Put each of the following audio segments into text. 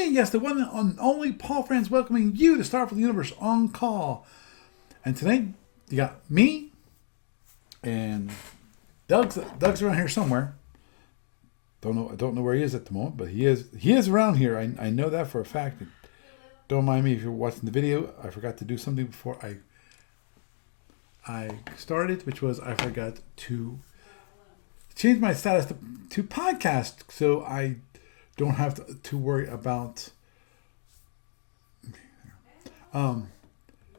me, yes, the one and only Paul Franz, welcoming you to Starfleet Universe on call. And today, you got me and Doug's around here somewhere. I don't know where he is at the moment, but he is around here. I know that for a fact. Don't mind me if you're watching the video. I forgot to do something before I started, which was I forgot to change my status to podcast, so I don't have to worry about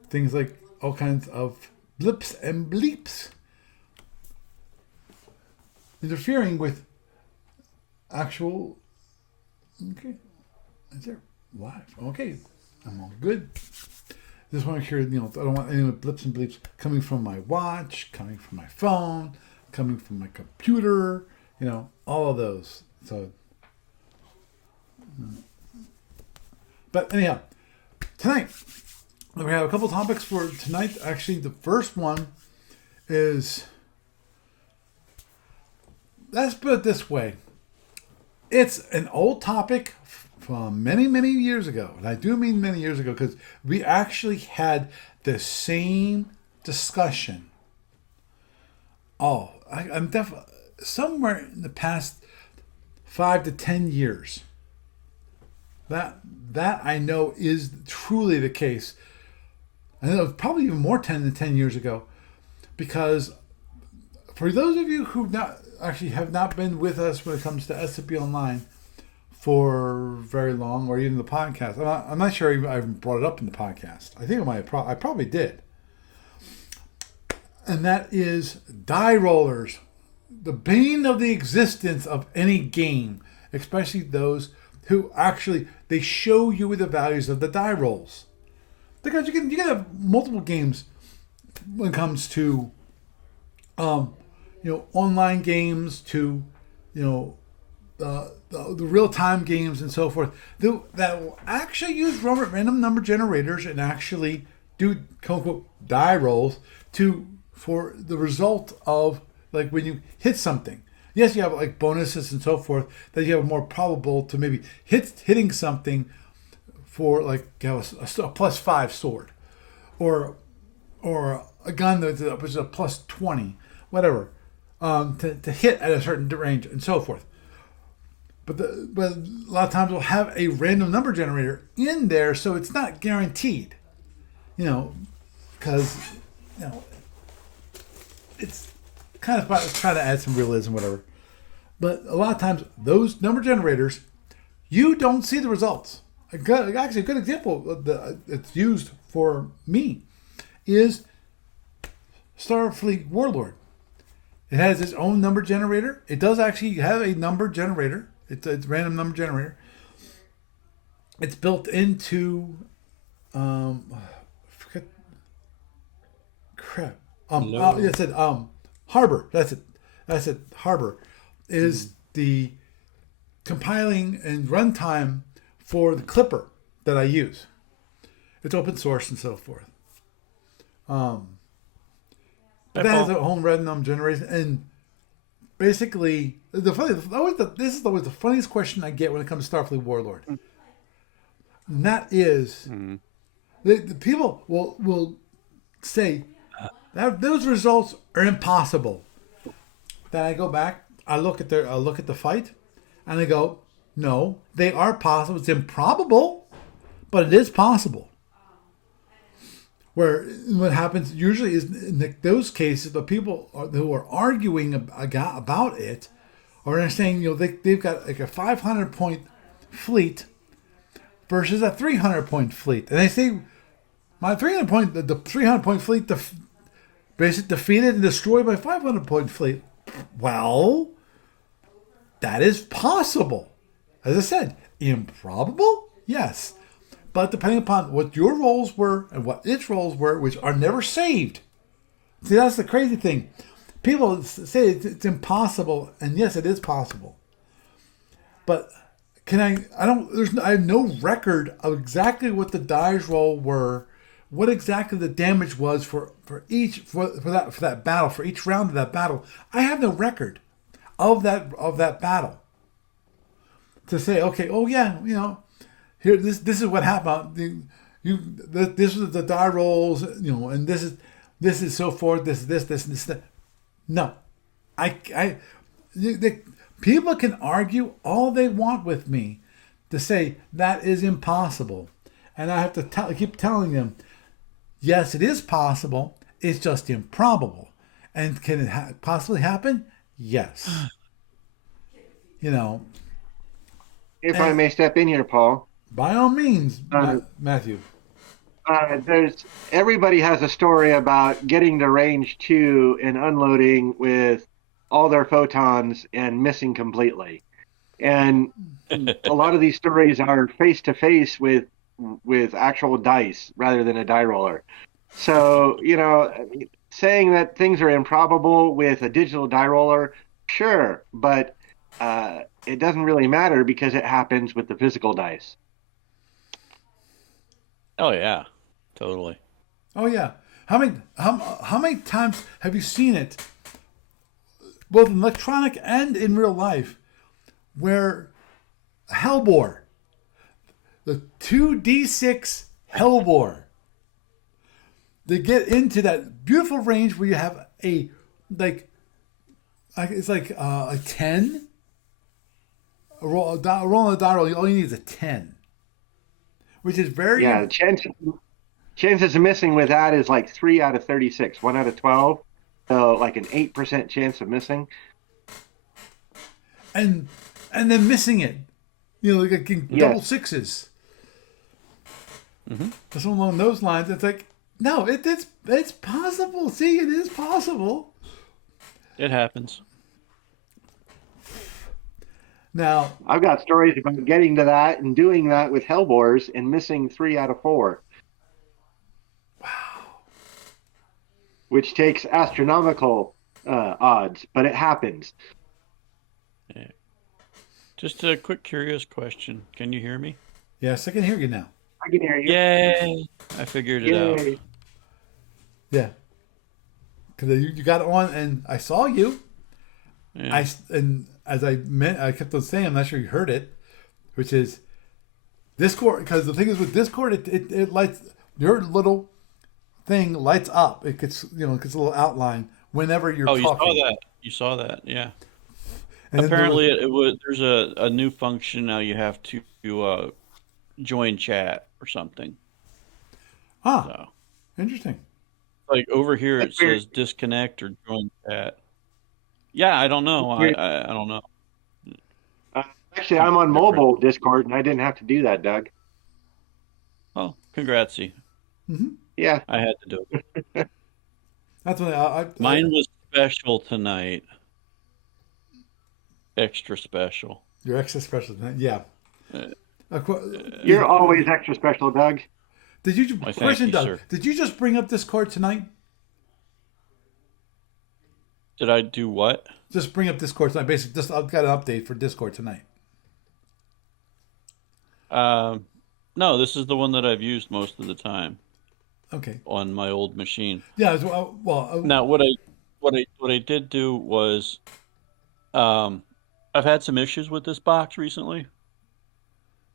things like all kinds of blips and bleeps interfering with actual. Okay, is there live? Okay, I'm all good. Just want to hear, I don't want any blips and bleeps coming from my watch, coming from my phone, coming from my computer, all of those. So, but anyhow, tonight we have a couple topics for tonight. Actually, the first one is, let's put it this way. It's an old topic from many, many years ago. And I do mean many years ago because we actually had the same discussion. I'm definitely somewhere in the past 5 to 10 years. That I know is truly the case. I know it's probably even more 10 years ago, because for those of you who have not been with us when it comes to SCP Online for very long, or even the podcast, I'm not sure I brought it up in the podcast. I think I probably did. And that is die rollers, the bane of the existence of any game, especially those who actually, they show you the values of the die rolls. Because you can have multiple games when it comes to online games, to the real-time games and so forth, that will actually use random number generators and actually do quote-unquote die rolls for the result of, like, when you hit something. Yes, you have like bonuses and so forth that you have more probable to maybe hitting something for, like, a +5 sword, or a gun that was a +20, whatever, to hit at a certain range and so forth. But a lot of times we'll have a random number generator in there, so it's not guaranteed, because it's kind of about trying to add some realism, whatever. But a lot of times those number generators, you don't see the results. A good example that's used for me is Starfleet Warlord. It has its own number generator. It does actually have a number generator. It's a random number generator. It's built into Harbor. That's it. Harbor is the compiling and runtime for the Clipper that I use. It's open source and so forth. That has a whole random generation, and basically this is always the funniest question I get when it comes to Starfleet Warlord. And that is, the people will say that those results are impossible. Then I go back, I look at the fight, and I go, no, they are possible. It's improbable, but it is possible. Where what happens usually is, in those cases, the people who are arguing about it are saying, they've got like a 500-point fleet versus a 300-point fleet, and they say my 300-point fleet basically defeated and destroyed my 500-point fleet. Well, that is possible. As I said, improbable, yes. But depending upon what your roles were and what its roles were, which are never saved. See, that's the crazy thing. People say it's impossible, and yes, it is possible. But I have no record of exactly what the dice roll were, what exactly the damage was for that battle, for each round of that battle. I have no record of that battle to say, okay, oh yeah, here this is what happened. This is the die rolls, and this is so forth. This. That. No, I people can argue all they want with me to say that is impossible, and I have to keep telling them, yes, it is possible. It's just improbable, and can it possibly happen? Yes, you know, If I and may step in here, Paul, by all means, uh, Matthew. there's everybody has a story about getting to range two and unloading with all their photons and missing completely. And a lot of these stories are face to face with actual dice rather than a die roller. So, saying that things are improbable with a digital die roller, sure, but it doesn't really matter because it happens with the physical dice. Oh yeah, totally. Oh yeah, how many times have you seen it, both in electronic and in real life, where Hellbore, the 2d6 Hellbore, they get into that beautiful range where you have like it's like a 10, roll on a die roll. All you need is a 10, which is very. Yeah, the chances of missing with that is like 3 out of 36, 1 out of 12. So like an 8% chance of missing. And then missing it, like double Yes. sixes, Hmm. or something along those lines. It's like, no, it's possible. See, it is possible. It happens. Now, I've got stories about getting to that and doing that with Hellbores and missing 3 out of 4, which takes astronomical odds, but it happens. Yeah. Just a quick curious question. Can you hear me? yes, I can hear you now. I can hear you. Yay! I figured it out. Yay. Yeah, because you got on, and I saw you. Yeah. And as I kept on saying, I'm not sure you heard it, which is Discord. Because the thing is with Discord, it lights your little thing lights up. It gets it gets a little outline whenever you're Oh, you saw talking. that. You saw that. Yeah. And then there was Apparently, it was. There's a new function now. You have to join chat or something. So, interesting. like over here, it That's weird. says disconnect or join chat. Yeah, I don't know. That's I weird. I, I don't know. Uh, Actually, I'm Something on different. mobile Discord and I didn't have to do that, Doug. Oh, congratsy. Hmm. Yeah. I had to do it. That's when Mine was special tonight. Extra special. your extra special. Yeah. Uh, Of course, You're always extra special, Doug. did you Why, thank question, you, Doug? sir. Did you just bring up Discord tonight? Did I do what? Just bring up Discord tonight. Basically, just I've got an update for Discord tonight. Um, no, this is the one that I've used most of the time Okay. on my old machine. Yeah. Now, what I did do was, um, I've had some issues with this box recently,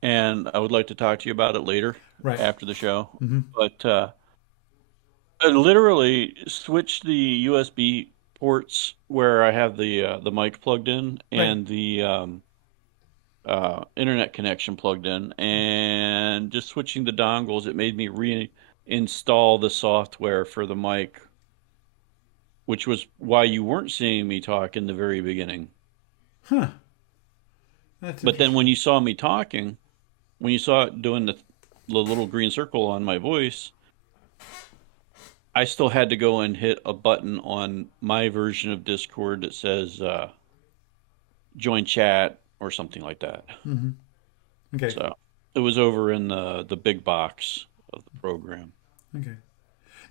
and I would like to talk to you about it later right. after the show. Hmm. But I literally switched the USB ports where I have the mic plugged in Right. and the internet connection plugged in, and just switching the dongles, it made me reinstall the software for the mic, which was why you weren't seeing me talk in the very beginning. Huh. That's But then interesting. when you saw me talking, when you saw it doing the little green circle on my voice, I still had to go and hit a button on my version of Discord that says join chat or something like that. Hmm. Okay. So it was over in the big box of the program. Okay.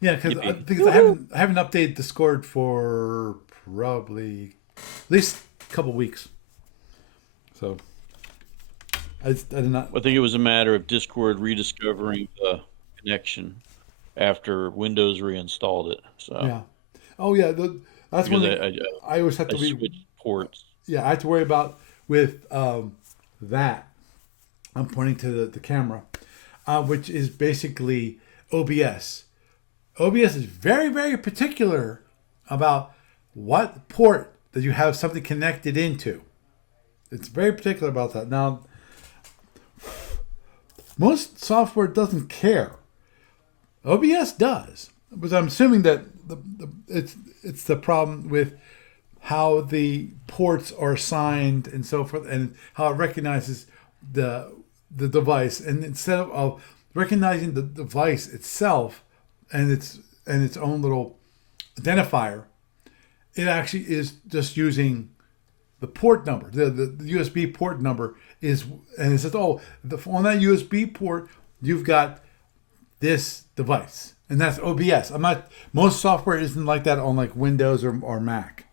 Yeah, Yippee. because I haven't updated Discord for probably at least a couple weeks. So I did not. I think it was a matter of Discord rediscovering the connection after Windows reinstalled it. So Yeah. Oh yeah. That's one because thing I always have I to be. switched ports. Yeah, I have to worry about with that I'm pointing to the camera, which is basically OBS. OBS is very, very particular about what port that you have something connected into. It's very particular about that. Now, most software doesn't care. OBS does, but I'm assuming that it's the problem with how the ports are assigned and so forth, and how it recognizes the device, and instead of recognizing the device itself and its own little identifier, it actually is just using the port number, the USB port number is, and it says, oh, on that USB port you've got this device, and that's OBS. Most software isn't like that on like Windows or Mac.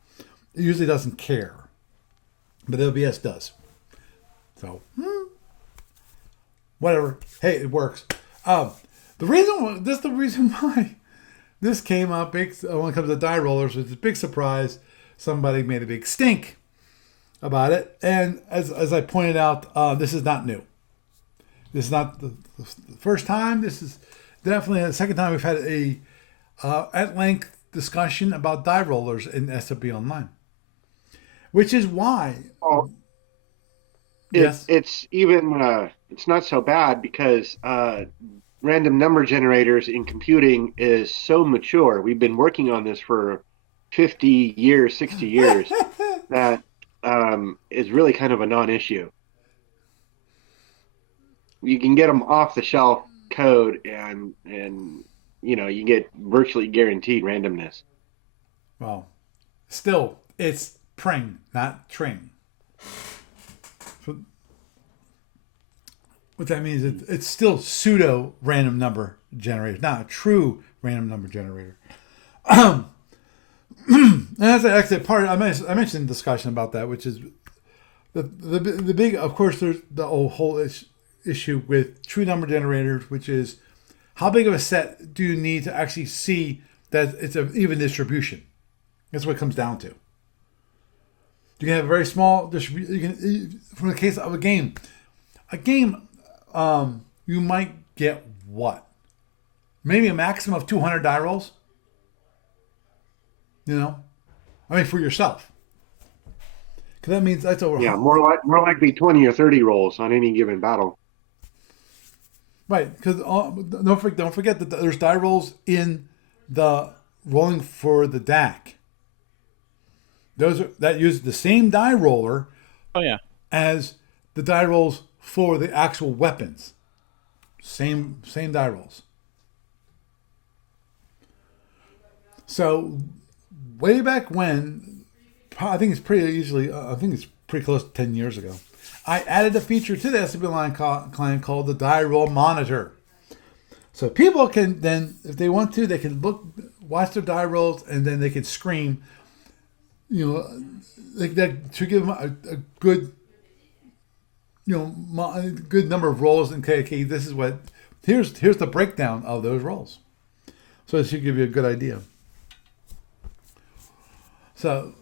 It usually doesn't care, but OBS does. So whatever. Hey, it works. The reason why this came up big when it comes to die rollers was a big surprise. Somebody made a big stink about it, and as I pointed out, this is not new. This is not the first time. This is definitely the second time we've had a at length discussion about die rollers in SFB Online, which is why. Yes. It's even it's not so bad because random number generators in computing is so mature. We've been working on this for 50 years, 60 years that is really kind of a non-issue. You can get them off the shelf code and you get virtually guaranteed randomness. Well, still, it's pring, not tring. So what that means is it's still pseudo random number generator, not a true random number generator. And that's actually part. I mentioned discussion about that, which is the big. Of course, there's the whole issue with true number generators, which is how big of a set do you need to actually see that it's an even distribution. That's what it comes down to. You can have a very small distribution. From the case of a game, you might get what? Maybe a maximum of 200 die rolls. For yourself. Because that means that's over. Yeah, more likely 20 or 30 rolls on any given battle. Right, because don't forget that there's die rolls in the rolling for the DAC. That use the same die roller. Oh yeah. As the die rolls for the actual weapons. Same die rolls. So way back when, I think it's pretty close to 10 years ago, I added a feature to the SFB Line client called the Die Roll Monitor. So people can then, if they want to, they can watch their die rolls, and then they can scream, that to give them a good, good number of rolls, and okay, this is what, here's the breakdown of those rolls. So it should give you a good idea. So,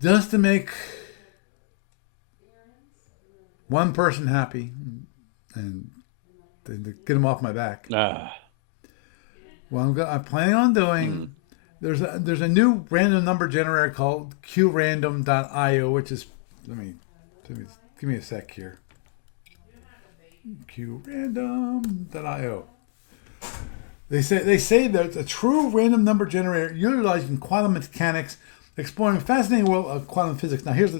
just to make one person happy and to get them off my back, what I'm planning on doing, there's a new random number generator called qrandom.io, which is, give me a sec here. qrandom.io. They say that it's a true random number generator utilizing quantum mechanics, exploring a fascinating world of quantum physics. Now here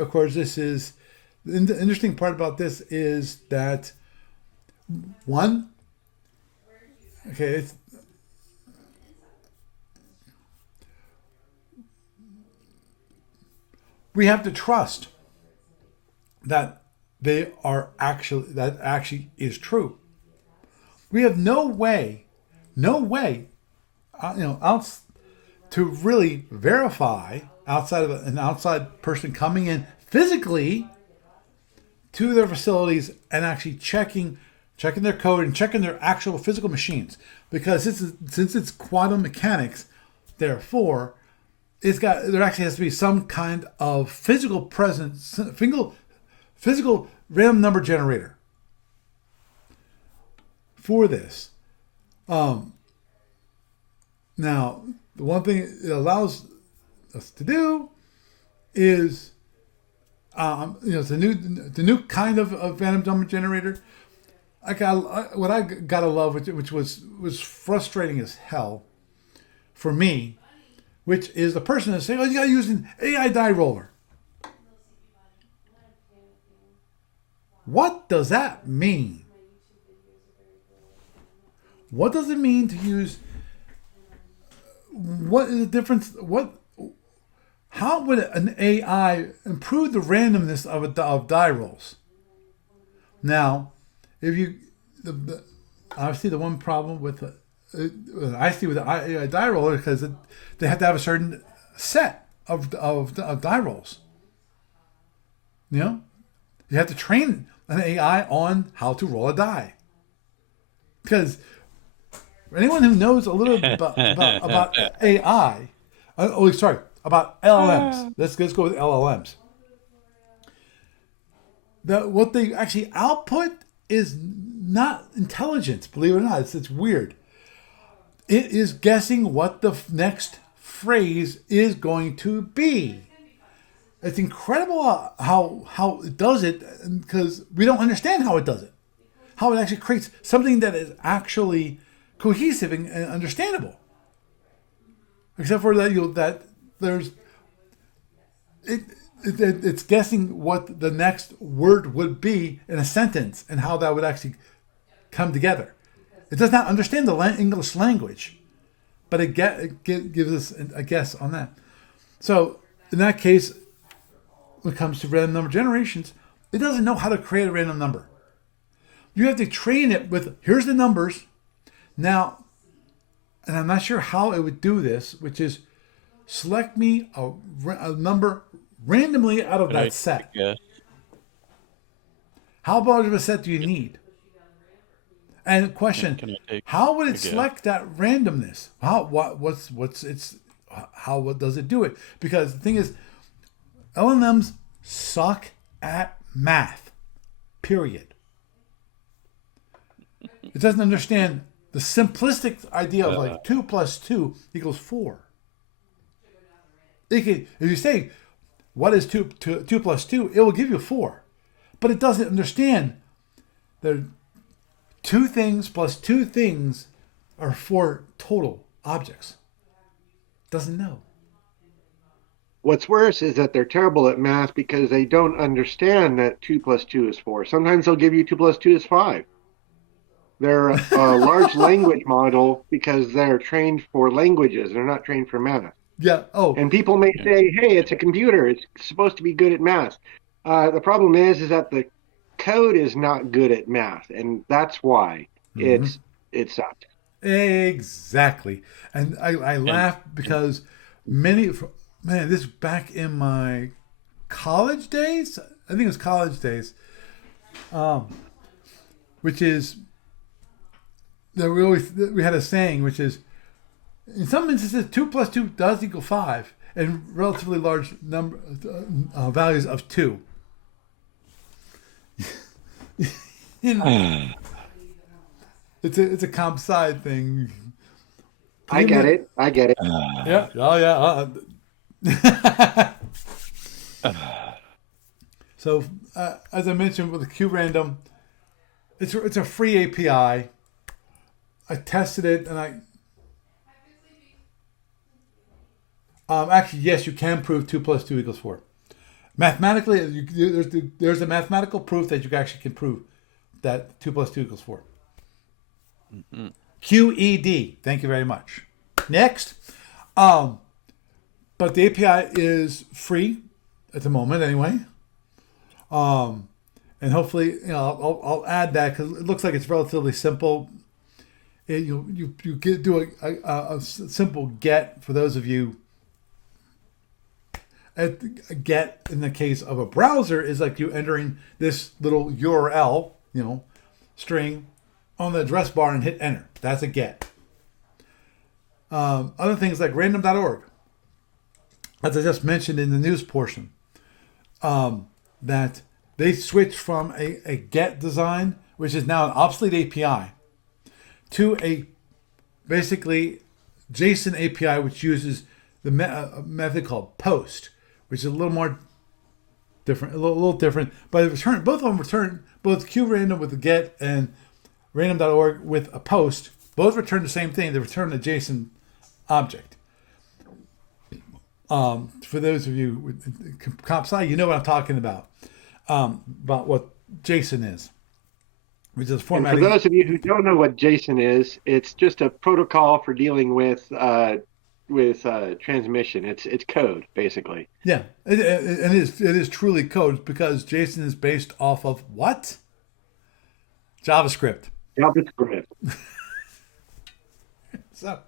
of course, this is the interesting part about this is that we have to trust that that actually is true. We have no way, else to really verify outside of an outside person coming in physically to their facilities and actually checking their code and checking their actual physical machines. Because since it's quantum mechanics, therefore, there actually has to be some kind of physical presence, physical random number generator for this. Now, the one thing it allows us to do is, it's a new kind of random number generator. What I gotta love, which was frustrating as hell for me, which is the person that's saying, "Oh, you gotta use an AI die roller." What does that mean? What does it mean to use? What is the difference? How would an AI improve the randomness of die rolls? Now, if you, obviously the one problem with I see with the AI die roller because they have to have a certain set of die rolls. You have to train an AI on how to roll a die. Because anyone who knows a little bit about AI, about LLMs. Let's go with LLMs. What they actually output is not intelligence, believe it or not. It's weird. It is guessing what the next phrase is going to be. It's incredible how it does it, because we don't understand how it does it. How it actually creates something that is actually cohesive and understandable. Except for that, that there's it's guessing what the next word would be in a sentence and how that would actually come together. It does not understand the English language, but it gives us a guess on that. So in that case, when it comes to random number generations, it doesn't know how to create a random number. You have to train it with, here's the numbers. Now, and I'm not sure how it would do this, which is select me a number randomly out of that set. How large of a set do you need? And question, how would it select that randomness? What does it do it? Because the thing is, LLMs suck at math. Period. It doesn't understand the simplistic idea of like 2 plus 2 equals 4. If you say, what is 2 plus 2, it will give you 4. But it doesn't understand that 2 things plus 2 things are 4 total objects. Doesn't know. What's worse is that they're terrible at math because they don't understand that 2 plus 2 is 4. Sometimes they'll give you 2 plus 2 is 5. They're a large language model because they're trained for languages. They're not trained for math. Yeah. Oh. And people may say, hey, it's a computer. It's supposed to be good at math. The problem is that the code is not good at math. And that's why it sucks. Exactly. And I laugh because this back in my college days, I think it was college days, which is, that we had a saying, which is, in some instances, 2 plus 2 does equal 5, and relatively large number values of 2. It's a comp sci thing. I get it. Yeah. Oh yeah. So as I mentioned with the QRandom, it's a free API. I tested it, and actually, yes, you can prove 2 plus 2 equals 4. Mathematically, there's a mathematical proof that you actually can prove that 2 plus 2 equals 4. Mm-hmm. QED. Thank you very much. Next. But the API is free at the moment, anyway. And hopefully, I'll add that because it looks like it's relatively simple. You do a simple get for those of you. A get in the case of a browser is like you entering this little URL, string on the address bar and hit enter. That's a get. Other things like random.org, as I just mentioned in the news portion, that they switched from a GET design, which is now an obsolete API, to a basically JSON API, which uses the method called POST, which is a little more different, a little different. But it return, both of them return, both QRandom with the GET and random.org with a POST, both return the same thing. They return a JSON object. For those of you with comp sci, you know what I'm talking about what JSON is, which is formatting. And for those of you who don't know what JSON is, it's just a protocol for dealing with transmission. It's code, basically. Yeah, it is truly code because JSON is based off of what? JavaScript. JavaScript. So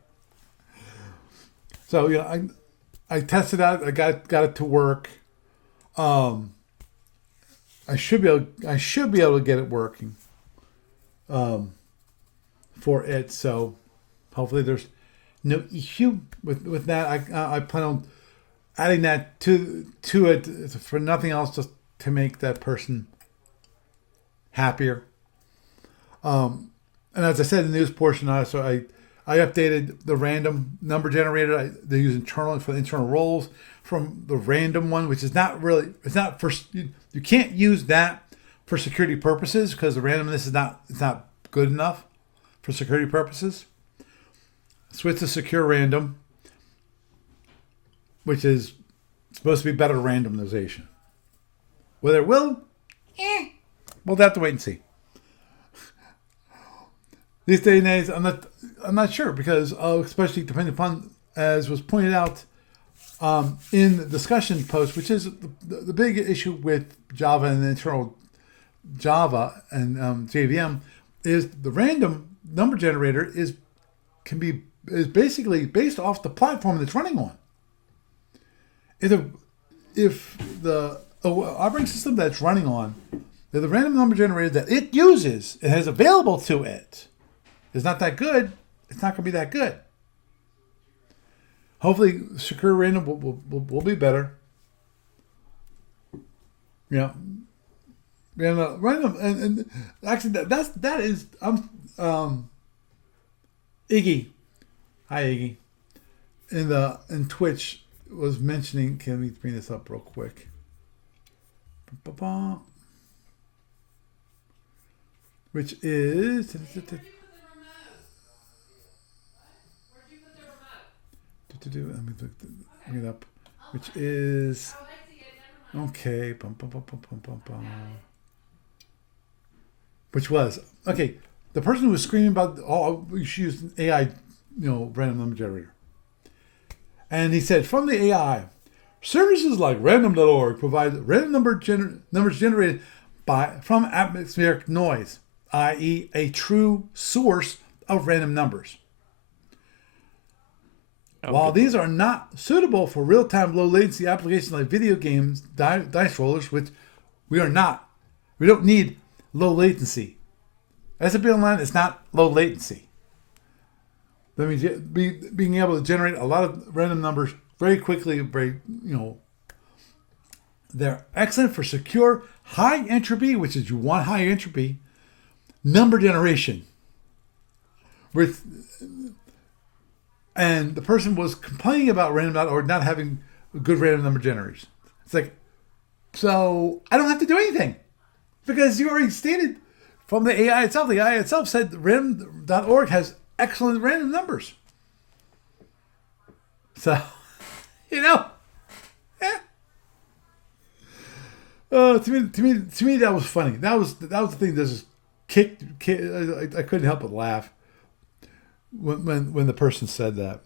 I tested out. I got it to work. I should be able to get it working. For it, so hopefully there's no issue with that. I plan on adding that to it for nothing else, just to make that person happier. And as I said in the news portion, I updated the random number generator they use internally for the internal roles from the random one, which is not really, it's not for, you can't use that for security purposes because the randomness is not good enough for security purposes. Switch to secure random, which is supposed to be better randomization. Whether it will, we'll have to wait and see. These days and days, I'm not sure because especially depending upon, as was pointed out in the discussion post, which is the big issue with Java and the internal Java and JVM, is the random number generator is basically based off the platform that's running on. If the operating system that's running on, the random number generator that it uses and has available to it is not that good, it's not going to be that good. Hopefully, secure random will be better. Yeah. And random and actually that is Iggy. Hi Iggy. In Twitch was mentioning. Can we bring this up real quick? Which is. Let me bring it up. Which is. Okay. Which was okay. The person who was screaming about we should use an AI, random number generator. And he said, from the AI, services like random.org provide random numbers generated from atmospheric noise, i.e., a true source of random numbers. While these are not suitable for real-time low latency applications like video games, dice rollers, which we don't need low latency. SAP Online is not low latency. That means being able to generate a lot of random numbers very quickly, they're excellent for secure high entropy, which is you want high entropy, number generation. And the person was complaining about random.org not having good random number generators. It's like, so I don't have to do anything because you already stated from the AI itself. The AI itself said random.org has excellent random numbers. So, yeah. To me, that was funny. That was the thing that just kicked. I couldn't help but laugh when the person said that.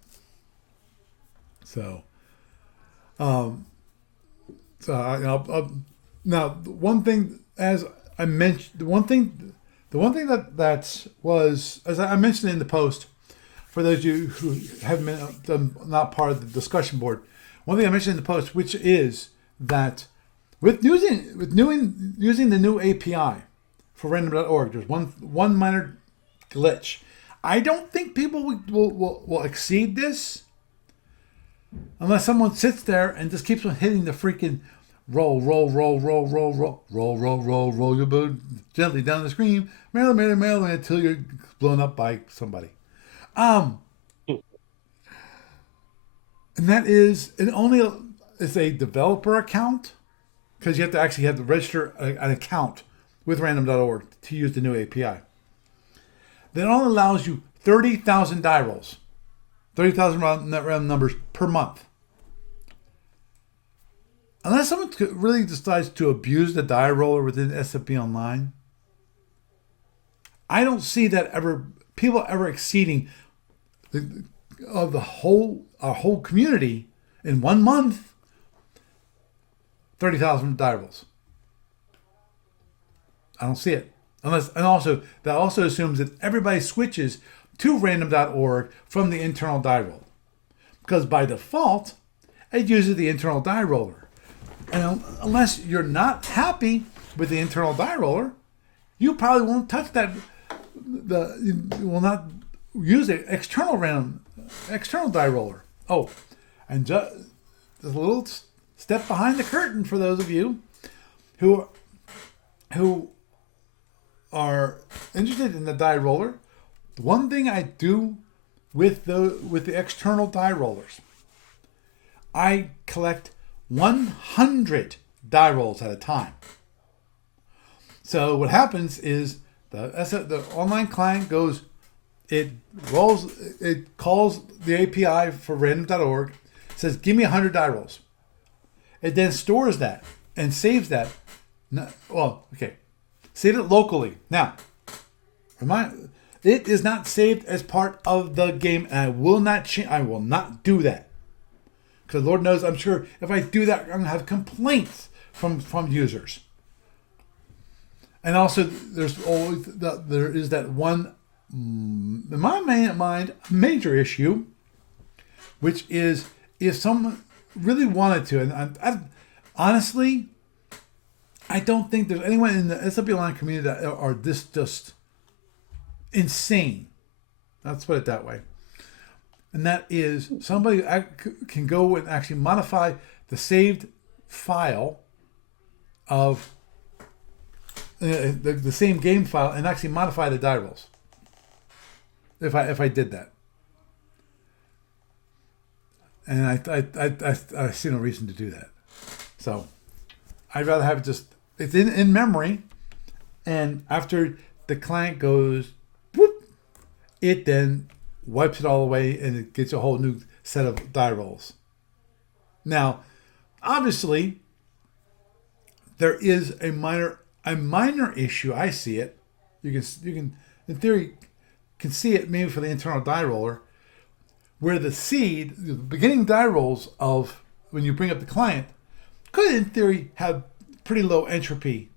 So, now one thing, as I mentioned, the one thing that was, as I mentioned in the post, for those of you who haven't been not part of the discussion board, one thing I mentioned in the post, which is that with using the new API for random.org, there's one minor glitch. I don't think people will exceed this unless someone sits there and just keeps on hitting the freaking roll, roll, roll, roll, roll, roll, roll, roll, roll, roll your boat gently down the stream, Maryland, Maryland, Maryland, until you're blown up by somebody. Um, and that is it. Only is a developer account because you have to actually have to register an account with random.org to use the new API. That only allows you 30,000 die rolls, 30,000 random numbers per month. Unless someone really decides to abuse the die roller within SFB Online, I don't see that people ever exceeding of our whole community in 1 month 30,000 die rolls. I don't see it. That also assumes that everybody switches to random.org from the internal die roll. Because by default, it uses the internal die roller. And unless you're not happy with the internal die roller, you probably won't touch that. You will not use the external die roller. Oh, and just a little step behind the curtain for those of you who are interested in the die roller. The one thing I do with the external die rollers, I collect 100 die rolls at a time. So what happens is the online client it calls the API for random.org, says, give me 100 die rolls. It then stores that and saves that. Save it locally. Now, it is not saved as part of the game, and I will not do that. Because Lord knows, I'm sure if I do that, I'm going to have complaints from users. And also, there is that one, in my mind, major issue, which is if someone really wanted to, and honestly, I don't think there's anyone in the SFB Online community that are this just insane. Let's put it that way. And that is somebody can go and actually modify the saved file of the same game file and actually modify the die rolls. If I did that, and I see no reason to do that. So I'd rather have it just it's in memory, and after the client goes, whoop, it then wipes it all away and it gets a whole new set of die rolls. Now, obviously, there is a minor issue. I see it. You can in theory can see it maybe for the internal die roller, where the beginning die rolls of when you bring up the client could in theory have pretty low entropy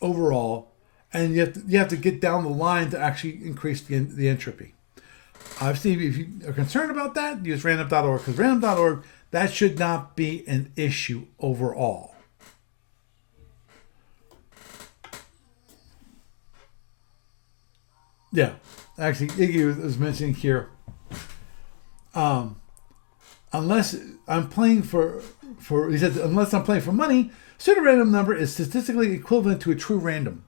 overall, and you have to get down the line to actually increase the entropy. Obviously, if you are concerned about that, use random.org, because random.org, that should not be an issue overall. Yeah, actually, Iggy was mentioning here, unless I'm playing he said, unless I'm playing for money, pseudo random number is statistically equivalent to a true random.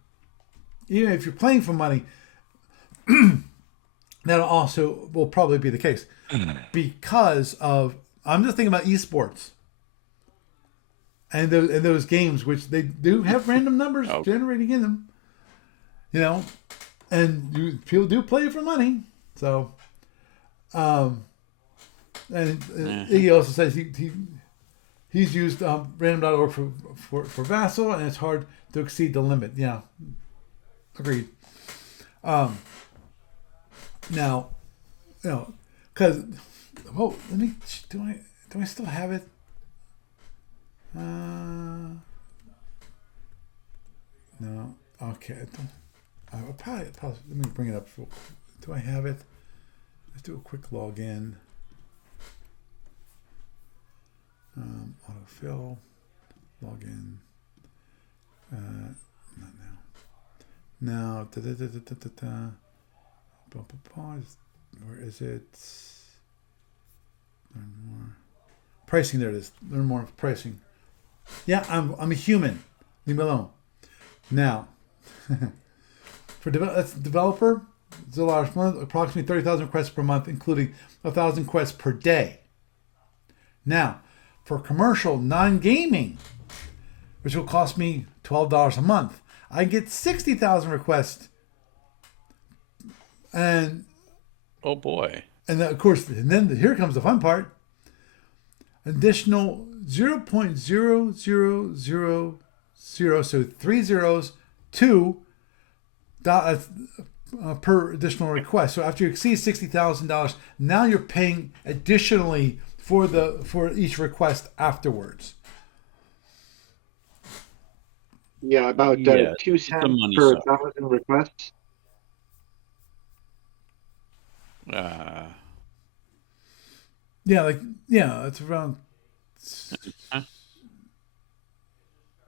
Even if you're playing for money, that also will probably be the case because of, I'm just thinking about esports and those games, which they do have random numbers generating in them, and people do play for money. So, and he also says he's used random.org for Vassal, and it's hard to exceed the limit. Yeah, agreed. Now, because let me. Do I still have it? No. Okay. I'll probably. Let me bring it up. Do I have it? Let's do a quick login. Autofill. Login. Not now. Now. Where is it? Learn more. Pricing, there it is. Learn more pricing. Yeah, I'm a human. Leave me alone. Now, that's developer, $0 per month, approximately 30,000 requests per month, including 1,000 requests per day. Now, for commercial, non-gaming, which will cost me $12 a month, I get 60,000 requests, and Oh boy. and then, of course, and then here comes the fun part. Additional 0.0000, so 3 zeros, 2 per additional request. So after you exceed $60,000, now you're paying additionally for each request afterwards. Yeah, about Yeah, 2 it's a cents money per suck. 1,000 requests. Uh, Yeah, it's around. huh?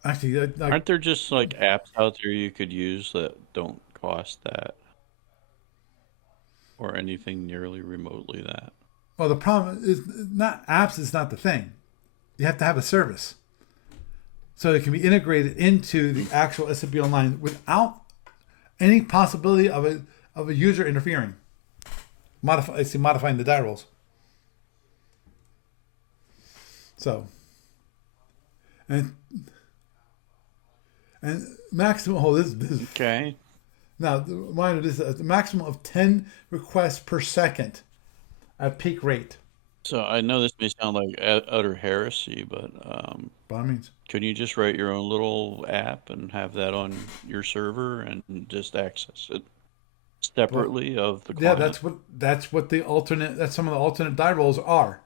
Actually, Aren't there just like apps out there you could use that don't cost that or anything nearly remotely that? well, the problem is not apps. Is not the thing. You have to have a service, so it can be integrated into the actual SAP Online without any possibility of a user interfering, modifying the die rolls. So, and maximum. Oh, this Okay. now mind you, this is a maximum of 10 requests per second at peak rate. So I know this may sound like utter heresy, but By all means, can you just write your own little app and have that on your server and just access it well, separately of the yeah, client? that's what the alternate. That's some of the alternate die rolls are.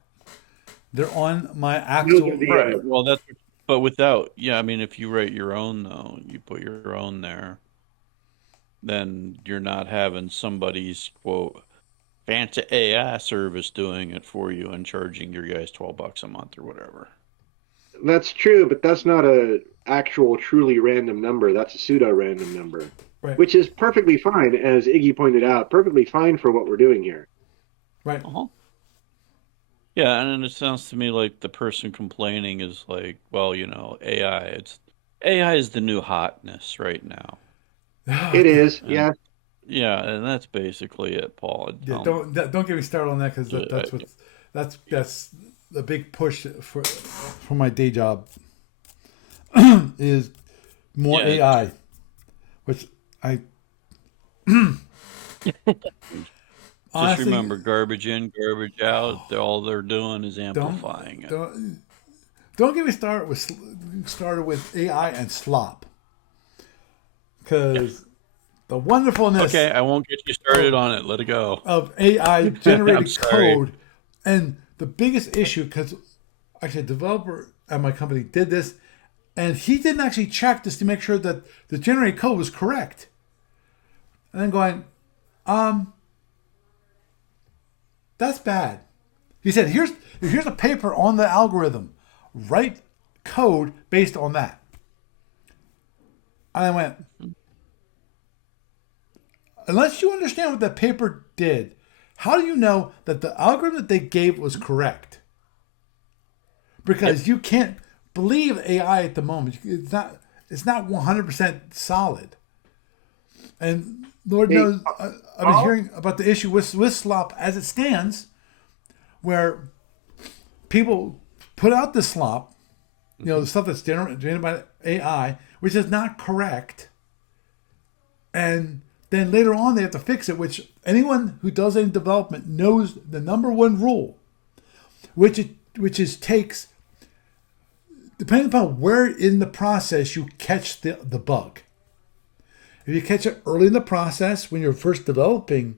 They're on my Those are actual. the Right. Well, but without, yeah, I mean, if you write your own though, you put your own there, then you're not having somebody's quote fancy AI service doing it for you and charging your guys $12 a month or whatever. That's true, but that's not a actual truly random number. That's a pseudo random number, Right, which is perfectly fine, as Iggy pointed out, perfectly fine for what we're doing here. right. Uh-huh. Yeah, and it sounds to me like the person complaining is like, well, AI. AI is the new hotness right now. It is, And yeah. yeah, and that's basically it, Paul. Yeah, don't get me started on that because I- that's the big push for my day job is more yeah, AI, which I just honestly remember garbage in, garbage out. All they're doing is don't amplifying it. don't get me started with AI and slop because the wonderfulness Okay, I won't get you started of on it. Let it go. AI I'm generated sorry. code. And the biggest issue, because actually a developer at my company did this, and he didn't actually check this to make sure that the generated code was correct. And I'm going, that's bad. He said, here's a paper on the algorithm. Write code based on that. And I went, unless you understand what that paper did, how do you know that the algorithm that they gave was correct? Yep. Because you can't believe AI at the moment. It's not 100% solid. And Lord Hey, knows I've been Paul? hearing about the issue with slop as it stands, where people put out the slop, the stuff that's generated by AI, which is not correct, and then later on they have to fix it. Which anyone who does any development knows the number one rule, which is takes, depending upon where in the process you catch the bug. If you catch it early in the process when you're first developing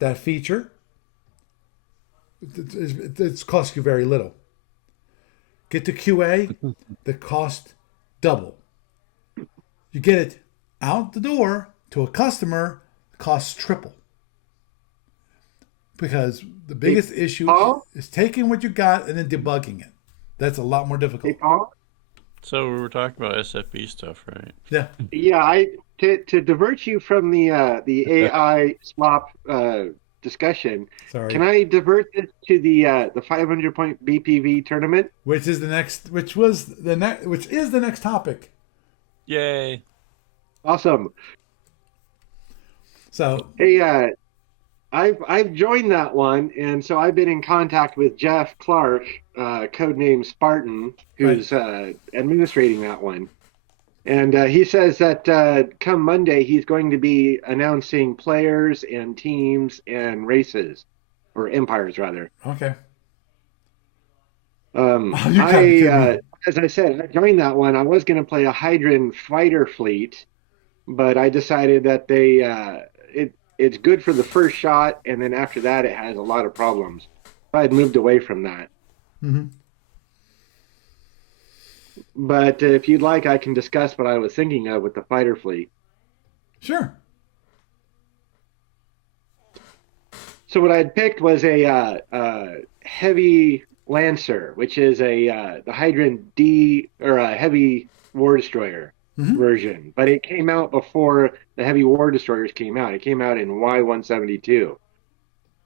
that feature, it's cost you very little. Get to QA, the cost double. You get it out the door to a customer, costs triple. Because the Hey, biggest issue Paul? is taking what you got and then debugging it. That's a lot more Hey, difficult. Paul? So we were talking about SFB stuff, right? Yeah. Yeah, to divert you from the AI slop discussion. Can Sorry. I divert this to the 500 point BPV tournament? Which is the next? Which is the next topic? Yay. Awesome. So, Hey, I've joined that one, and so I've been in contact with Jeff Clark, codename Spartan, right. who's administrating that one. And he says that come Monday, he's going to be announcing players and teams and races, or empires rather. Okay. Um, Oh, you gotta be I, kidding me. as I said, I joined that one. I was going to play a Hydran fighter fleet, but I decided that it's good for the first shot, and then after that, it has a lot of problems. I had moved away from that. Hmm. But if you'd like, I can discuss what I was thinking of with the fighter fleet. Sure. So what I had picked was a heavy Lancer, which is the Hydran D or a heavy war destroyer Hmm. version, but it came out before the heavy war destroyers came out. It came out in Y172,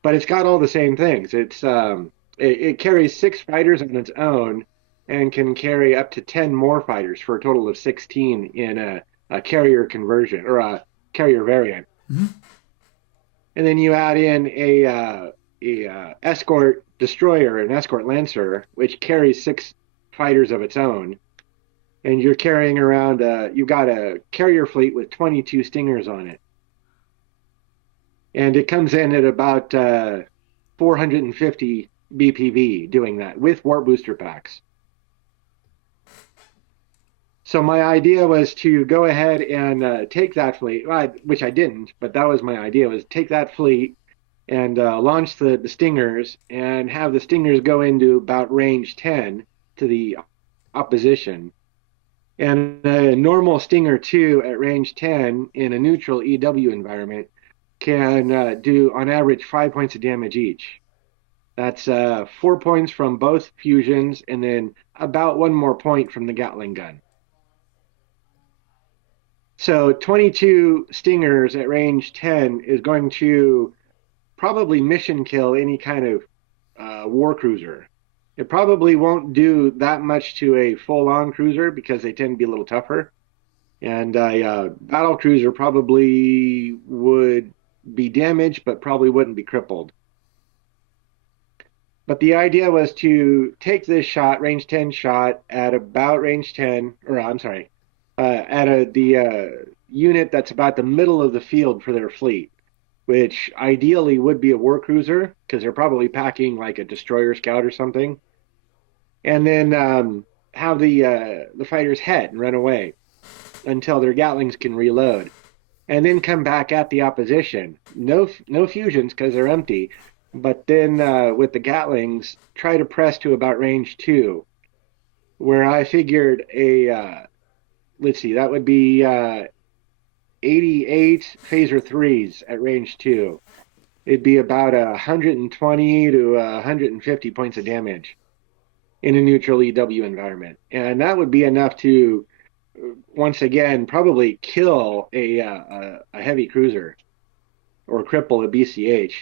but it's got all the same things. It carries 6 fighters on its own and can carry up to 10 more fighters for a total of 16 in a carrier conversion or a carrier variant. Hmm. And then you add in a escort destroyer, an escort lancer, which carries 6 fighters of its own, and you're carrying around. You've got a carrier fleet with 22 stingers on it, and it comes in at about 450 BPV doing that with warp booster packs. So my idea was to go ahead and take that fleet, which I didn't, but that was my idea, was take that fleet and launch the Stingers and have the Stingers go into about range 10 to the opposition. And a normal Stinger 2 at range 10 in a neutral EW environment can do, on average, 5 points of damage each. That's 4 points from both fusions and then about 1 more point from the Gatling gun. So 22 Stingers at range 10 is going to probably mission kill any kind of war cruiser. It probably won't do that much to a full-on cruiser because they tend to be a little tougher. And a battle cruiser probably would be damaged, but probably wouldn't be crippled. But the idea was to take this shot, range 10 shot, at about range 10, or I'm sorry, at the unit that's about the middle of the field for their fleet, which ideally would be a war cruiser because they're probably packing like a destroyer scout or something, and then have the fighters head and run away until their Gatlings can reload, and then come back at the opposition. No fusions because they're empty, but then with the Gatlings try to press to about range 2, where I figured let's see, that would be 88 phaser 3s at range 2. It'd be about 120 to 150 points of damage in a neutral EW environment. And that would be enough to, once again, probably kill a heavy cruiser or cripple a BCH.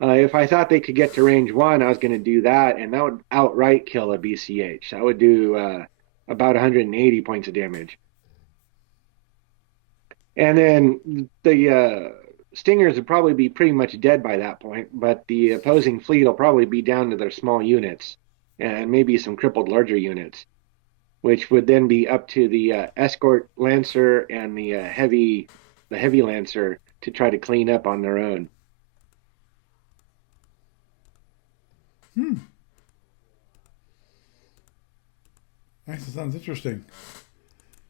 If I thought they could get to range 1, I was going to do that, and that would outright kill a BCH. That would do about 180 points of damage. And then the Stingers would probably be pretty much dead by that point, but the opposing fleet will probably be down to their small units and maybe some crippled larger units, which would then be up to the escort lancer and the heavy lancer to try to clean up on their own. Hmm. Actually, sounds interesting.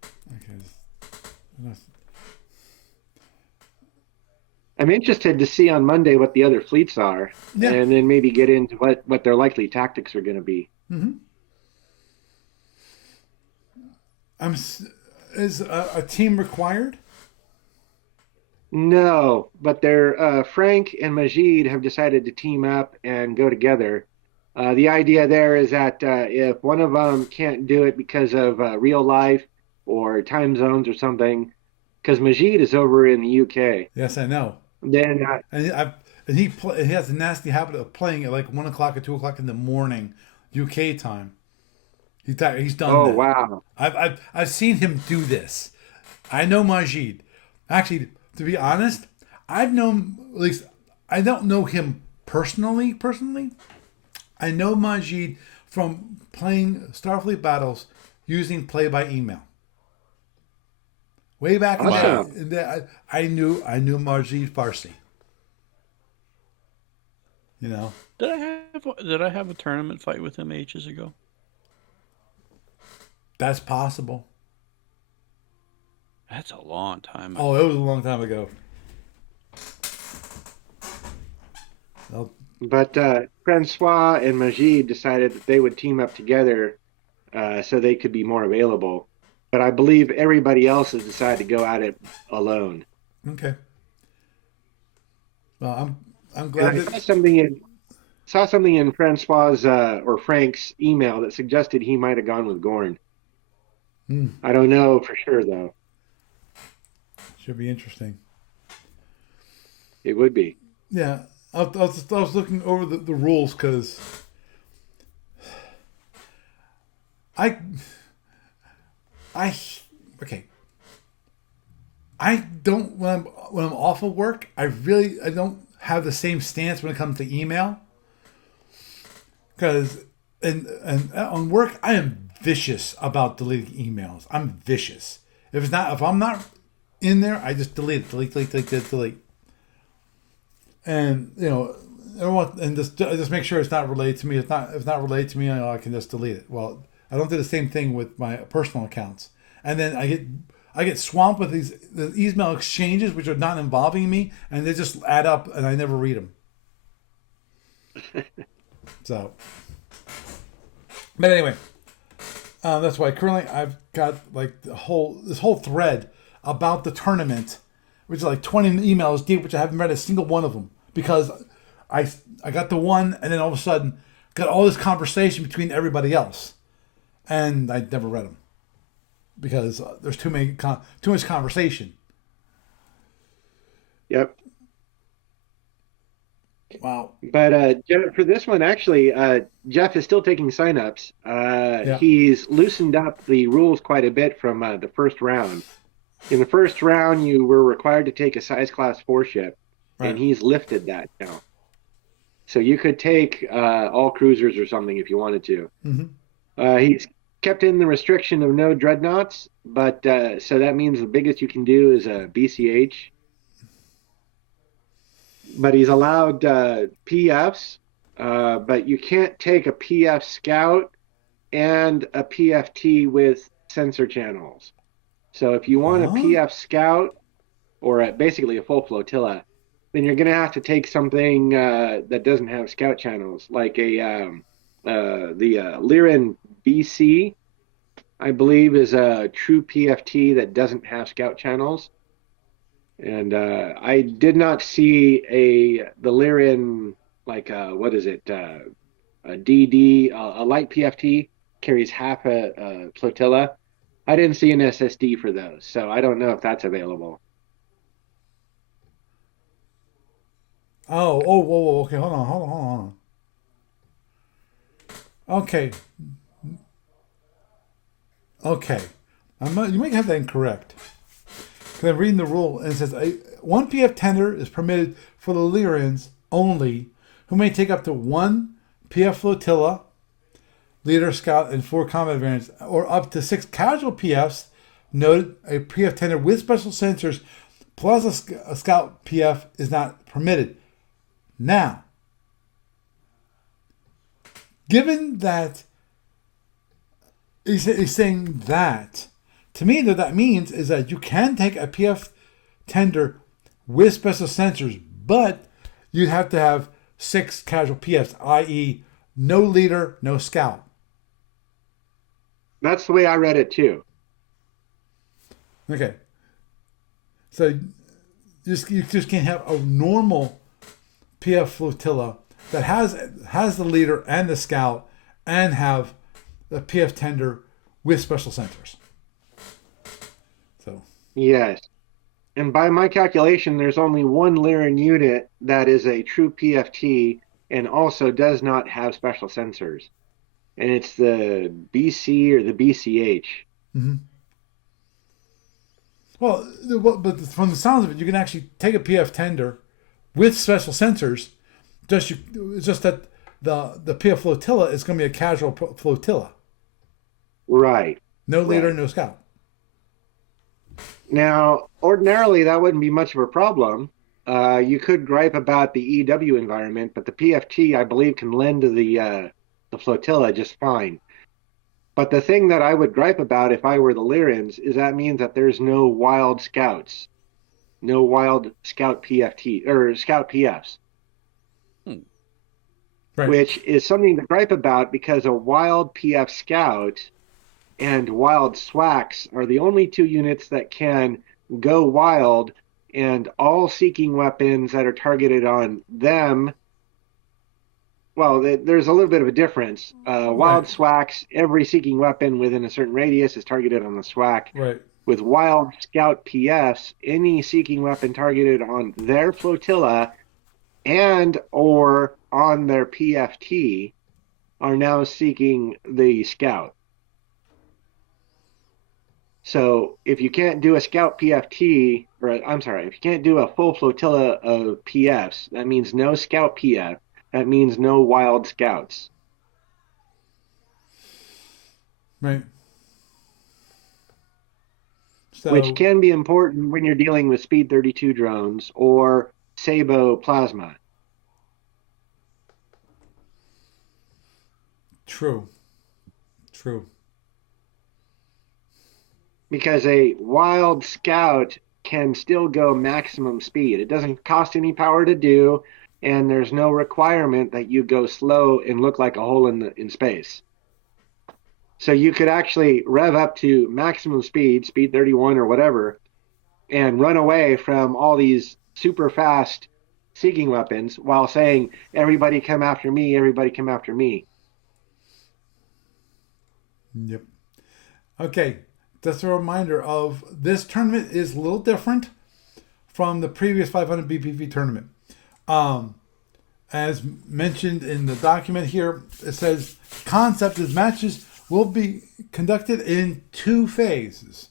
Okay. I'm interested to see on Monday what the other fleets are, Yeah. and then maybe get into what their likely tactics are going to be. Hmm. Is a team required? No, but they're Frank and Majid have decided to team up and go together. The idea there is that if one of them can't do it because of real life or time zones or something, because Majid is over in the UK, Yes, I know. then And and he has a nasty habit of playing at like 1 o'clock or 2 o'clock in the morning, UK time. He's done Oh, that. wow. I've seen him do this. I know Majid. Actually, to be honest, I've known at least I don't know him personally. Personally, I know Majid from playing Starfleet battles using play by email. Way back in Awesome. Wow. that, I knew Majid Farsi. You know, Did I have a tournament fight with him ages ago? that's possible. That's a long time Oh, ago. it was a long time ago. Well, But Francois and Majid decided that they would team up together so they could be more available. But I believe everybody else has decided to go at it alone. okay. Well, I'm And glad I that. saw something in Francois's or Frank's email that suggested he might have gone with Gorn. Hmm, I don't know for sure though. should be interesting. It would be. Yeah, I was looking over the rules because I I okay. I don't when I'm off of work. I don't have the same stance when it comes to email because and on work I am vicious about deleting emails. I'm vicious. If I'm not in there, I just delete it. Delete. And and just make sure it's not related to me. If it's not related to me, I can just delete it. Well, I don't do the same thing with my personal accounts, and then I get swamped with the email exchanges which are not involving me, and they just add up, and I never read them. So, but anyway, that's why currently I've got like this whole thread about the tournament, which is like 20 emails deep, which I haven't read a single one of them because I got the one, and then all of a sudden got all this conversation between everybody else, and I never read them because there's too much conversation. Yep. Wow. But for this one, actually, Jeff is still taking signups. Yeah. He's loosened up the rules quite a bit from the first round. In the first round, you were required to take a size class 4 ship, Right. and he's lifted that now. So you could take all cruisers or something if you wanted to. He's kept in the restriction of no dreadnoughts, but so that means the biggest you can do is a BCH. But he's allowed PFs, but you can't take a PF Scout and a PFT with sensor channels. So if you want a Huh? PF Scout or basically a full flotilla, then you're going to have to take something that doesn't have scout channels, like the Lyran BC, I believe, is a true PFT that doesn't have scout channels. And I did not see the Lyran, like what is it, a DD, a light PFT carries half a flotilla. I didn't see an SSD for those, so I don't know if that's available. Oh, whoa, whoa. Okay, hold on. Okay, okay. You might have that incorrect. Because I'm reading the rule, and it says one PF tender is permitted for the Lyrans only, who may take up to one PF flotilla, leader, scout, and 4 combat variants, or up to 6 casual PFs. Noted a PF tender with special sensors plus a scout PF is not permitted. Now, given that he's saying that, to me, what that means is that you can take a PF tender with special sensors, but you'd have to have 6 casual PFs, i.e., no leader, no scout. That's the way I read it too. Okay, so you just can't have a normal PF flotilla that has the leader and the scout and have the PF tender with special sensors. So Yes. And by my calculation, there's only one Lyran unit that is a true PFT and also does not have special sensors. And it's the BC or the BCH. Mm-hmm. Well, but from the sounds of it, you can actually take a PF tender with special sensors. It's just that the PF flotilla is going to be a casual flotilla. Right. No leader, Right. no scout. Now, ordinarily, that wouldn't be much of a problem. You could gripe about the EW environment, but the PFT, I believe, can lend to the flotilla just fine. But the thing that I would gripe about if I were the Lyrans is that means that there's no wild scouts, no wild scout PFT or scout PFs, Hmm. Right. which is something to gripe about because a wild PF scout and wild SWACs are the only two units that can go wild, and all seeking weapons that are targeted on them. Well, there's a little bit of a difference. Wild Right. SWACs, every seeking weapon within a certain radius is targeted on the SWAC. Right. With wild scout PFs, any seeking weapon targeted on their flotilla and or on their PFT are now seeking the scout. So if you can't do a scout PFT, or I'm sorry, if you can't do a full flotilla of PFs, that means no scout PF. That means no wild scouts. Right. Which So can be important when you're dealing with Speed 32 drones or Sabo Plasma. true. True. Because a wild scout can still go maximum speed. It doesn't cost any power to do, and there's no requirement that you go slow and look like a hole in space. So you could actually rev up to maximum speed, speed 31 or whatever, and run away from all these super fast seeking weapons while saying, everybody come after me, everybody come after me. Yep. Okay. Just a reminder of this tournament is a little different from the previous 500 BPV tournament. Um, as mentioned in the document here, it says concept is matches will be conducted in two phases.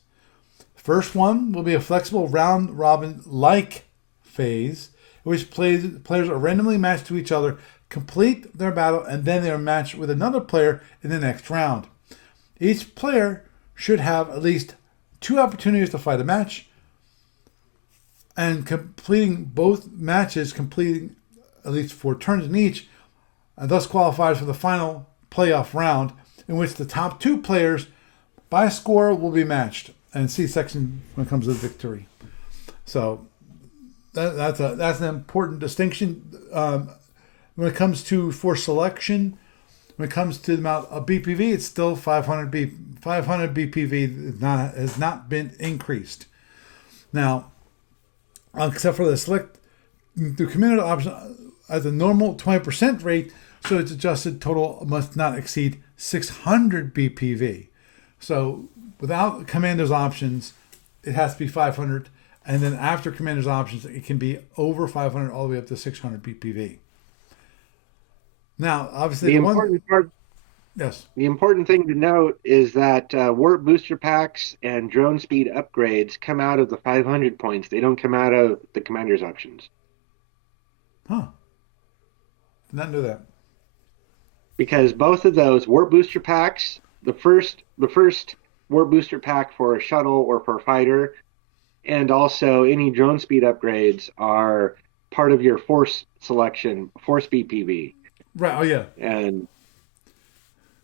First one will be a flexible round robin like phase, in which players are randomly matched to each other, complete their battle, and then they are matched with another player in the next round. Each player should have at least two opportunities to fight a match, and completing both matches, completing at least 4 turns in each, and thus qualifies for the final playoff round, in which the top two players by score will be matched. And see section when it comes to victory. So that's an important distinction when it comes to force selection. When it comes to the amount of BPV, it's still 500 BPV has not been increased. Now, except for the select the community option as a normal 20% rate, so its adjusted total must not exceed 600 BPV. So without commander's options, it has to be 500, and then after commander's options, it can be over 500 all the way up to 600 BPV. Now, obviously, The important part, yes, the important thing to note is that warp booster packs and drone speed upgrades come out of the 500 points. They don't come out of the commander's options. huh? Did not know that. Because both of those warp booster packs, the first warp booster pack for a shuttle or for a fighter, and also any drone speed upgrades are part of your force selection, force BPV, Right. Oh yeah. and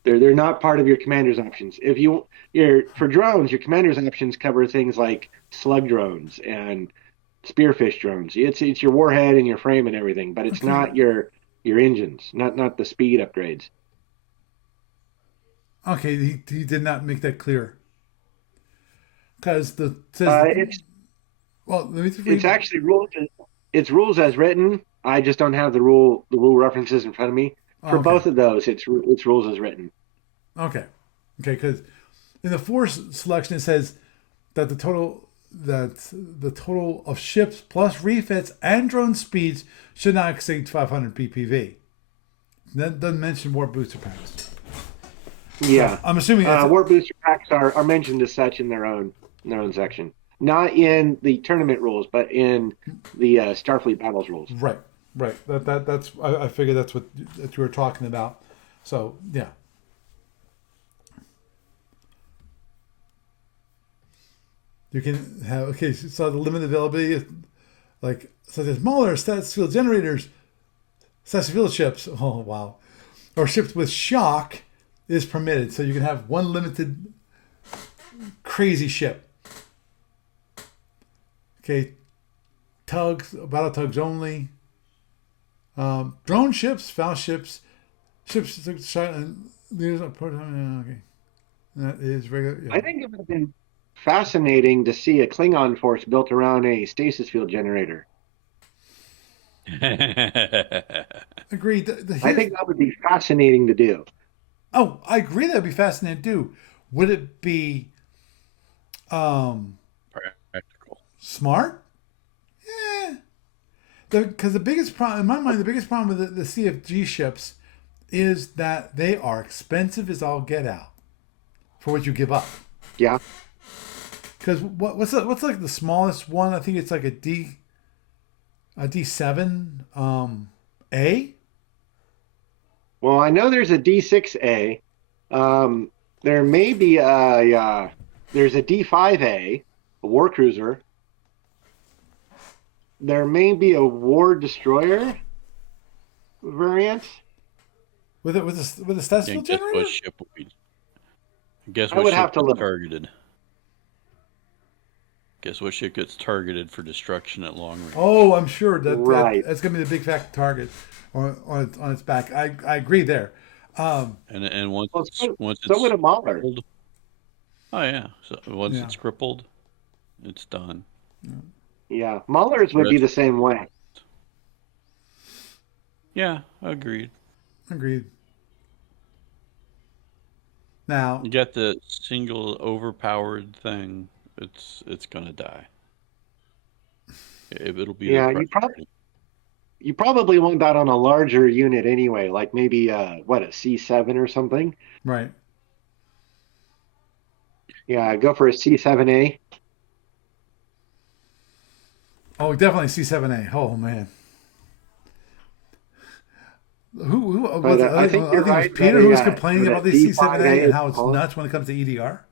they're not part of your commander's options. If you're for drones, your commander's options cover things like slug drones and spearfish drones. It's your warhead and your frame and everything, but it's Okay. not your engines, not the speed upgrades. Okay. He did not make that clear because the says It's well. Let me just it's read. actually rules. It's rules as written. I just don't have the rule references in front of me. Oh, For okay. both of those, it's rules as written. Okay. Okay. Because in the force selection, it says that the total that the total of ships plus refits and drone speeds should not exceed 500 BPV. That doesn't mention warp booster packs. So Yeah. I'm assuming that's Warp booster packs are mentioned as such in their own section, not in the tournament rules, but in the Starfleet battles rules. right. Right. That's I figured that's what that you were talking about. So yeah. You can have okay. So the limited availability is like such as smaller status field generators, status field ships. Oh wow, or ships with shock is permitted. So you can have one limited crazy ship. Okay, tugs, battle tugs only. Drone ships, foul ships, ships. And okay, that is regular. Yeah. I think it would have been fascinating to see a Klingon force built around a stasis field generator. Agreed. I think that would be fascinating to do. Oh, I agree. That'd be fascinating too. Would it be Practical. smart? Yeah. Because the biggest problem, in my mind, the biggest problem with the CFG ships is that they are expensive as all get out for what you give up. Yeah. Because what's like the smallest one? I think it's like a D7 A. Well, I know there's a D6A. There may be there's a D5A, a war cruiser. There may be a war destroyer variant. With a status And field guess what generator? ship would be? Guess I what would ship have to gets look. targeted? Guess what ship gets targeted for destruction at long range? Oh, I'm sure Right. that's gonna be the big fat target on its back. I agree there. And once Well, it's so would a Mauler. crippled, oh yeah. So once Yeah. it's crippled, it's done. Yeah, Maulers would be the same way. Yeah, agreed. Agreed. Now, You got the single overpowered thing. It's gonna die. It'll be Yeah, there. you probably want that on a larger unit anyway, like maybe a C7 or something. right. Yeah, go for a C7A. Oh, definitely C7A. Oh man. Who was But it? I think you're it was right Peter that who was complaining that about the D5A C7A and is how it's called. nuts when it comes to EDR.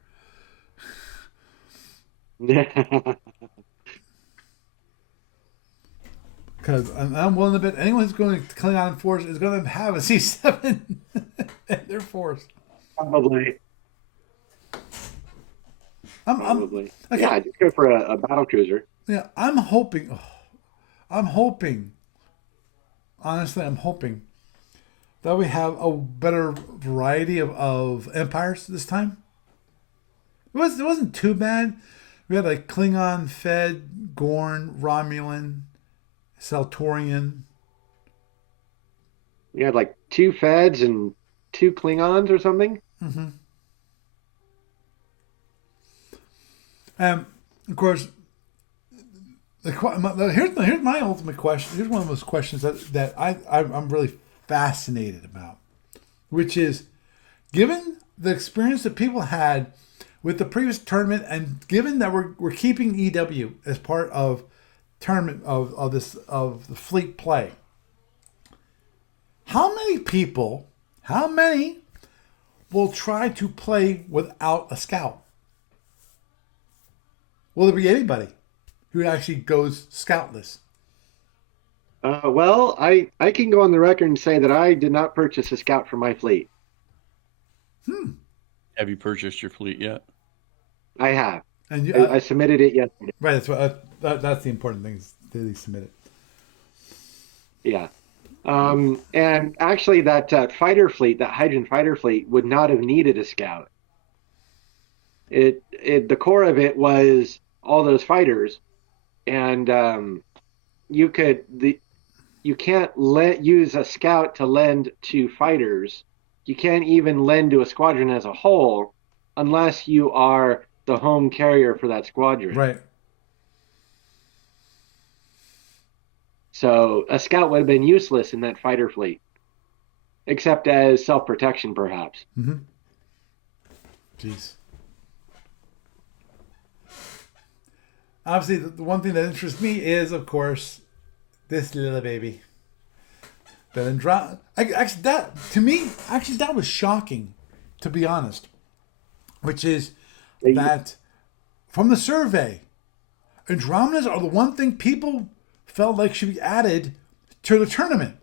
Because I'm willing to bet anyone who's going to Klingon Force is going to have a C7 in their force. Probably. I'm Probably. okay. Yeah, just go for a battle cruiser. Yeah, I'm hoping. I'm hoping. Honestly, I'm hoping that we have a better variety of empires this time. It wasn't too bad. We had like Klingon, Fed, Gorn, Romulan, Saltorian. You had like 2 Feds and 2 Klingons or something. Mm-hmm. And of course, here's my ultimate question. Here's one of those questions that I'm really fascinated about, which is, given the experience that people had with the previous tournament, and given that we're keeping EW as part of tournament of the fleet play, how many will try to play without a scout? Will there be anybody who actually goes scoutless? Well, I can go on the record and say that I did not purchase a scout for my fleet. Have you purchased your fleet yet? I have. And I submitted it yesterday. right, that's the important thing is that they submit it. Yeah. And actually, that fighter fleet, that Hydrogen fighter fleet, would not have needed a scout. The core of it was all those fighters, and you can't use a scout to lend to fighters. You can't even lend to a squadron as a whole unless you are the home carrier for that squadron. Right. So a scout would have been useless in that fighter fleet, except as self-protection, perhaps. Mm-hmm. Jeez. Obviously, the one thing that interests me is, of course, this little baby. That actually, that to me, actually, that was shocking, to be honest. Which is that from the survey, Andromedas are the one thing people felt like should be added to the tournament.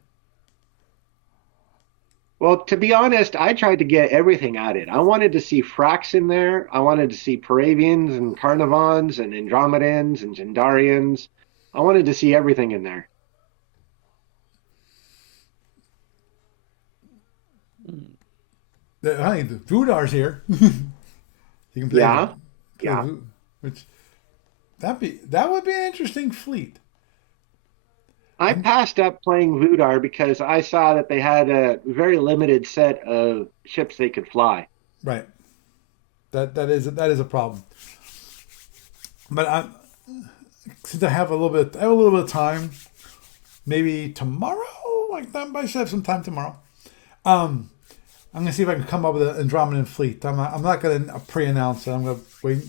Well, to be honest, I tried to get everything added. I wanted to see Frax in there. I wanted to see Paravians and Carnivons and Andromedans and Gendarians. I wanted to see everything in there. Honey, the Vudar's here. You can play. Yeah, Play yeah. which that would be an interesting fleet. I passed up playing Vudar because I saw that they had a very limited set of ships they could fly. Right. That is a problem. But since I have a little bit of time, maybe tomorrow, like I should have some time tomorrow. I'm gonna see if I can come up with an Andromedan fleet. I'm not gonna pre-announce it. I'm gonna wait.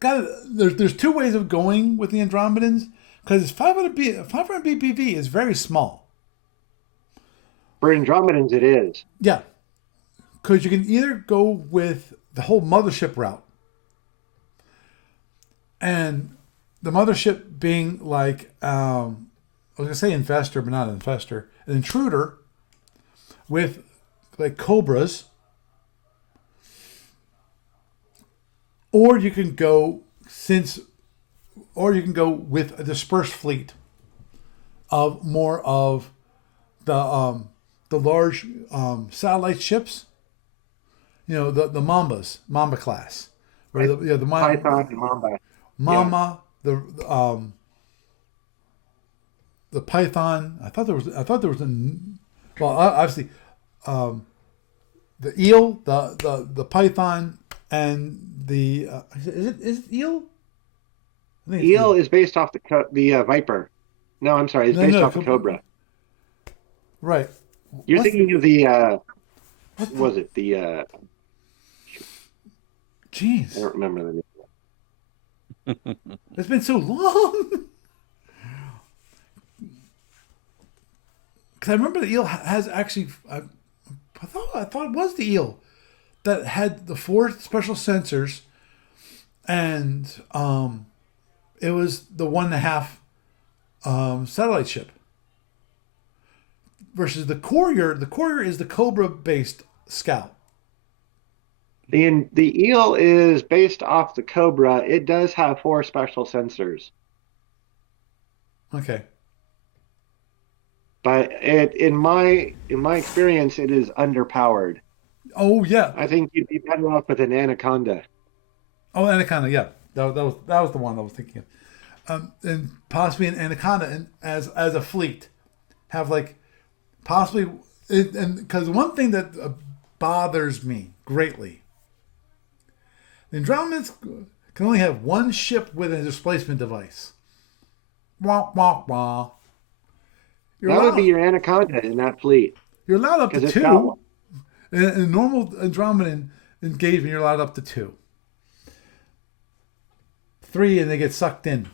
There's two ways of going with the Andromedans because 500 BPV is very small. For Andromedans, it is. Yeah, because you can either go with the whole mothership route, and the mothership being like I was gonna say infestor, but not infestor, an intruder with like cobras, or you can go with a dispersed fleet of more of the large satellite ships. You know, the Mamba class, or the Python and Mamba. Yeah. Mama, the Python. I thought there was obviously the eel, the python, and the is it eel? I think it's Eel is based off the Viper. No, I'm sorry, it's based off the Cobra. Right. You're thinking of the what was it the Jeez, I don't remember the name. it's been so long. Because I remember the eel has actually. I thought it was the eel that had the 4 special sensors, and it was the 1.5 satellite ship. Versus the Courier. The Courier is the Cobra based scout. The Eel is based off the Cobra. It does have 4 special sensors, Okay. but in my experience, it is underpowered. Oh yeah. I think you'd be better off with an Anaconda. Oh, Anaconda. Yeah. That was the one I was thinking of. And possibly an Anaconda, and as a fleet, have like possibly and because one thing that bothers me greatly. The Andromedans can only have one ship with a displacement device. Wah, wah, wah. That would be your Anaconda in that fleet You're allowed up to because it's got one. 2. In a normal Andromedan engagement, you're allowed up to 2. 3, and they get sucked in.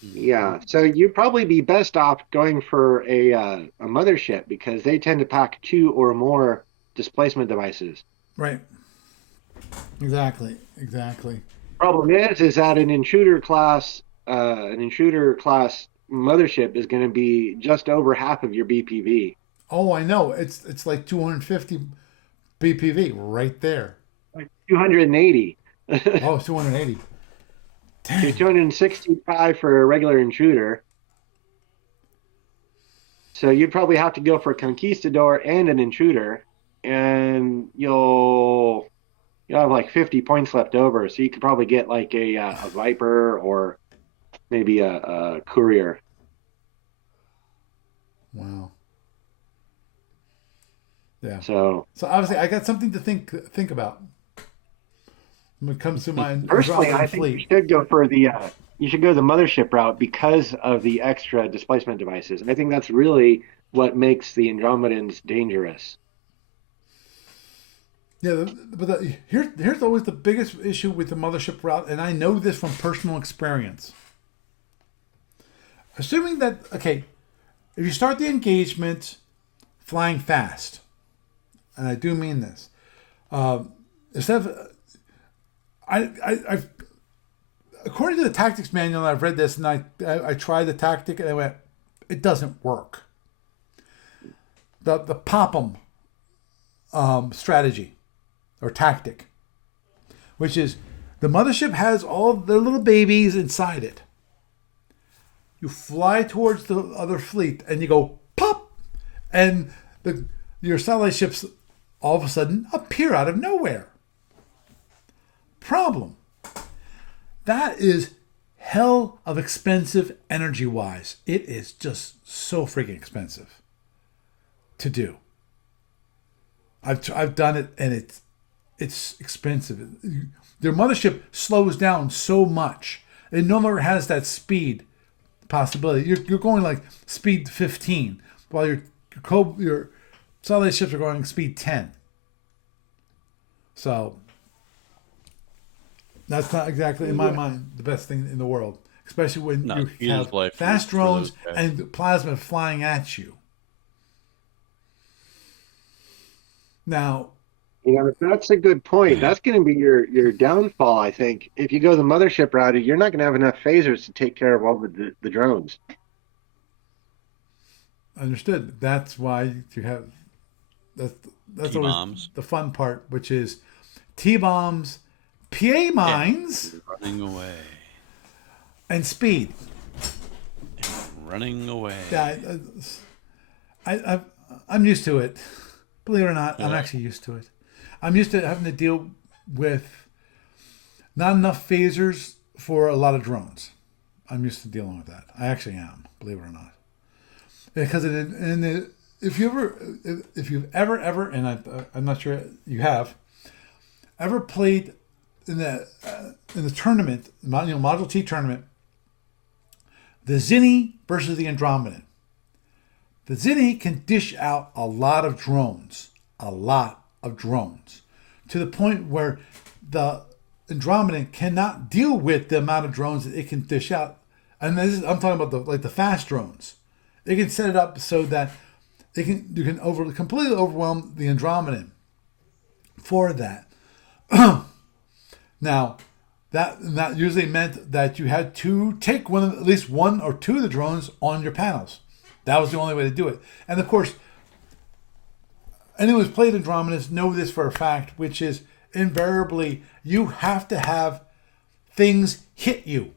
Yeah, so you'd probably be best off going for a mothership because they tend to pack 2 or more displacement devices. Right. Exactly. Problem is that an intruder class mothership is going to be just over half of your BPV. Oh, I know. It's like 250 BPV right there. Like 280. Oh, 280. Dang. 265 for a regular intruder. So you'd probably have to go for a conquistador and an intruder, and you'll have like 50 points left over. So you could probably get like a Viper or maybe a Courier. Wow. Yeah. So obviously, I got something to think about when it comes to my personally, I think you should go for the you should go the mothership route because of the extra displacement devices. And I think that's really what makes the Andromedans dangerous. Yeah, here's always the biggest issue with the mothership route, and I know this from personal experience. Assuming that, okay, if you start the engagement flying fast, and I do mean this, instead of, I've according to the tactics manual, I've read this and I tried the tactic and I went, it doesn't work. The pop 'em strategy or tactic, which is the mothership has all their little babies inside it. You fly towards the other fleet and you go pop, and your satellite ships all of a sudden appear out of nowhere. Problem. That is hell of expensive energy wise. It is just so freaking expensive to do. I've done it and it's expensive. Their mothership slows down so much. It no longer has that speed possibility. You're going like speed 15 while your satellite ships are going speed 10. So that's not exactly, in my mind, the best thing in the world, especially when No, you have fast drones and plasma flying at you. Now, That's a good point. That's going to be your downfall, I think. If you go the mothership route, you're not going to have enough phasers to take care of all the drones. understood. That's why you have that's always T-bombs. the fun part, which is T-bombs, PA mines, Running away. and speed. Running away. Yeah, I'm used to it. Believe it or not, I'm Yeah. actually used to it. I'm used to having to deal with not enough phasers for a lot of drones. I'm used to dealing with that. I actually am, believe it or not. Because if you've ever, and I'm not sure you have, ever played in the tournament, Module T tournament, the Zinni versus the Andromedan. The Zinni can dish out a lot of drones, to the point where the Andromedan cannot deal with the amount of drones that it can dish out. And I'm talking about the fast drones. They can set it up so that you can completely overwhelm the Andromedan for that. Now, that usually meant that you had to take at least one or two of the drones on your panels. That was the only way to do it. And of course, anyone who's played Andromedans know this for a fact, which is invariably you have to have things hit you.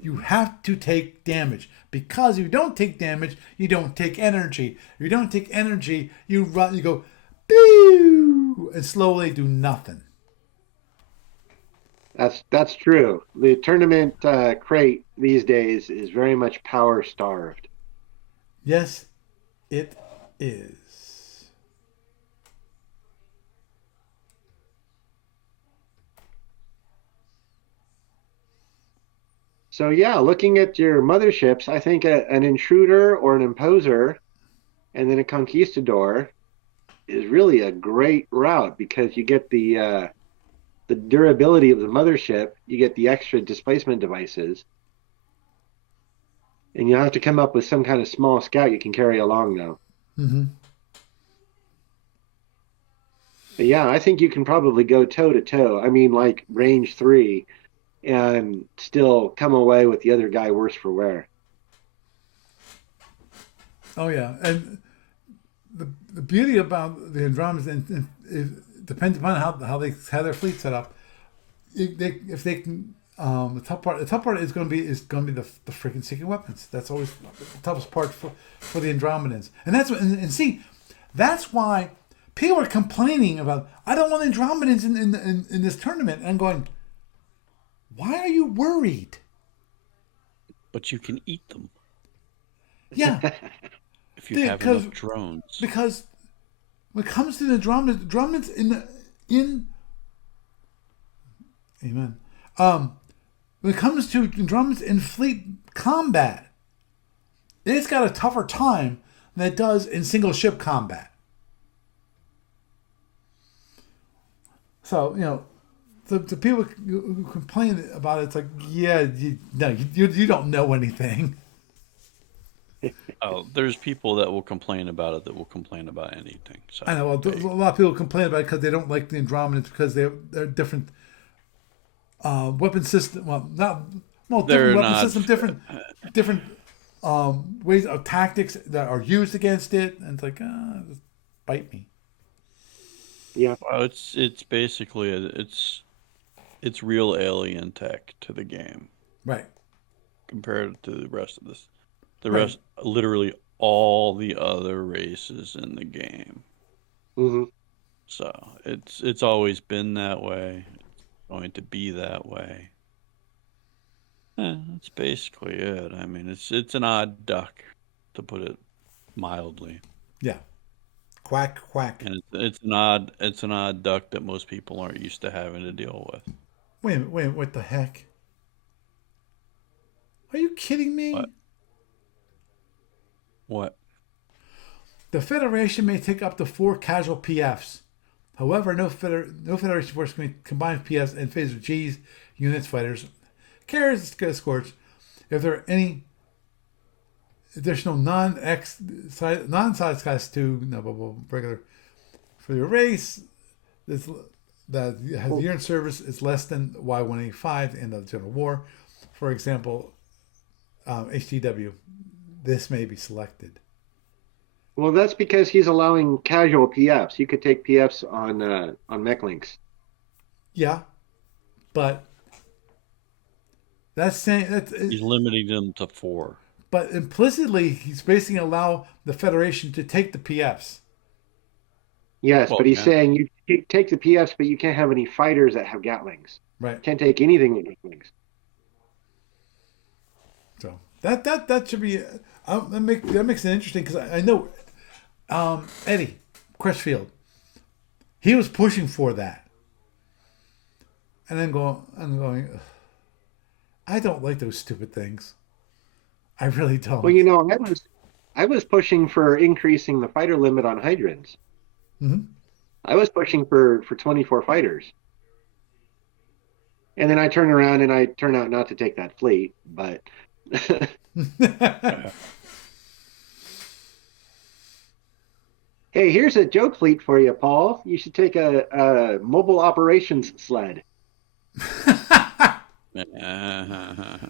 You have to take damage. Because if you don't take damage, you don't take energy. If you don't take energy, you go, boo, and slowly do nothing. That's true. The tournament crate these days is very much power starved. Yes, it is. So yeah, looking at your motherships, I think an intruder or an imposer and then a conquistador is really a great route because you get the durability of the mothership, you get the extra displacement devices, and you have to come up with some kind of small scout you can carry along though. Mm-hmm. But yeah, I think you can probably go toe to toe. I mean, like range 3, and still come away with the other guy worse for wear. Oh yeah, and the beauty about the Andromedans, and it depends upon how they have their fleet set up. If they can, the tough part is going to be the freaking seeking weapons. That's always the toughest part for the Andromedans, and see, that's why people are complaining about, I don't want Andromedans in this tournament. And I'm going, why are you worried? But you can eat them Yeah, if you have enough drones. because when it comes to the Andromedans in Amen. when it comes to drones in fleet combat, it's got a tougher time than it does in single ship combat. So, the people who complain about it, it's like, yeah, you don't know anything. Oh, there's people that will complain about it that will complain about anything. So I know a lot of people complain about it because they don't like the Andromedans because they're different weapon system. Well, not well, different they're weapon not. system, different ways of tactics that are used against it, and it's like, just bite me. Yeah. Well, it's basically it's real alien tech to the game Right, compared to the rest of this. The right. rest, literally all the other races in the game. Hmm. So it's always been that way. It's going to be that way. That's basically it. I mean, it's an odd duck, to put it mildly, Yeah, quack quack. and it's an odd duck that most people aren't used to having to deal with. Wait a minute, wait, what the heck? Are you kidding What? me? What? The Federation may take up to 4 casual PFs. However, no Federation force can combine PFs in phase of G's, units, fighters, carriers, escorts. If there are any additional non-size class 2, no, regular for your race, this, that has a year in service is less than Y185 in the General War. For example, HTW, this may be selected. Well, that's because he's allowing casual PFs. You could take PFs on mech links. Yeah, but that's saying that. He's limiting them to 4. But implicitly, he's basically allow the Federation to take the PFs. Yes, Well, but he's yeah. saying you take the PFs, but you can't have any fighters that have Gatlings. Right. Can't take anything with Gatlings. So that should be that makes it interesting because I know Eddie Crestfield, he was pushing for that, and then I'm going, "Ugh, I don't like those stupid things. I really Well, don't." I was pushing for increasing the fighter limit on Hydrants. Mm-hmm. I was pushing for 24 fighters. And then I turn around and I turn out not to take that fleet, but hey, here's a joke fleet for you, Paul. You should take a mobile operations sled.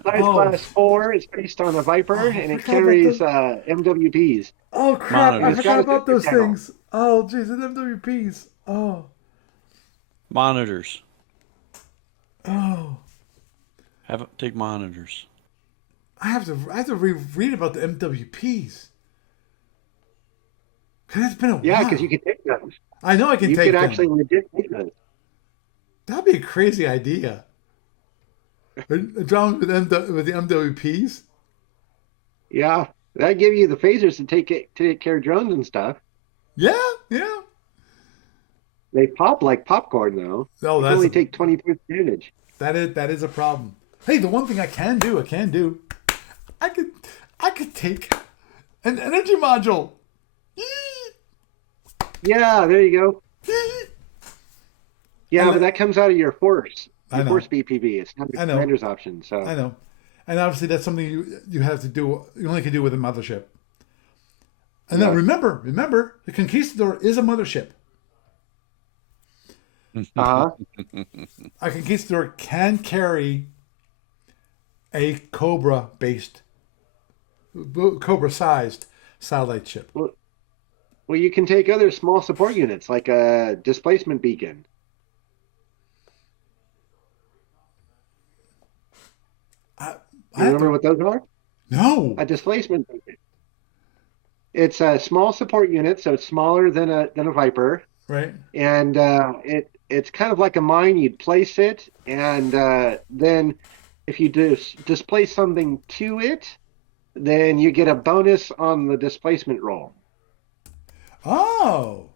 Size Oh, class 4 is based on a Viper, I and it forgot about carries the. MWPs. Oh crap! And I it's Monitors. forgot got a about sister those channel. things. Oh, jeez, the MWPs. Oh, Monitors. oh. Take monitors. I have to reread about the MWPs because it's been a Yeah, because while. you can take those. I know I can You could take actually them. legit take those. That'd be a crazy idea. A drone with the MWPs. Yeah, that give you the phasers to take care of drones and stuff. Yeah, yeah. They pop like popcorn, though. Oh, You can only take 20% damage. that is a problem. Hey, the one thing I can do, I could I could take an energy module. Yeah, there you go. Yeah, And but that comes out of your I force know, BPV. It's not the I know, commander's option. So I know, and obviously that's something you have to do. You only can do with a mothership. And then yeah. remember, the Conquistador is a mothership. Uh-huh. A Conquistador can carry a Cobra-sized satellite ship. Well, you can take other small support units like a displacement beacon. I, I You have remember to what those are? no A displacement beacon. It's a small support unit, so it's smaller than a Viper, right. and it's kind of like a mine. You'd place it, and then if you displace something to it, then you get a bonus on the displacement roll. Oh,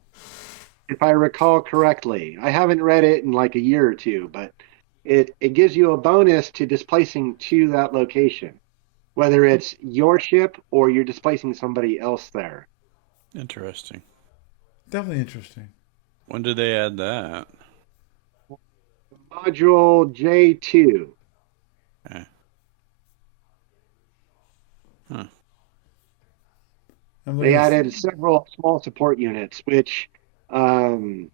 If I recall correctly, I haven't read it in like a year or two, but it gives you a bonus to displacing to that location, whether it's your ship or you're displacing somebody else there. Interesting. Definitely interesting. When did they add that? Module J2. Okay. Huh. I'm They looking. added several small support units, which, um,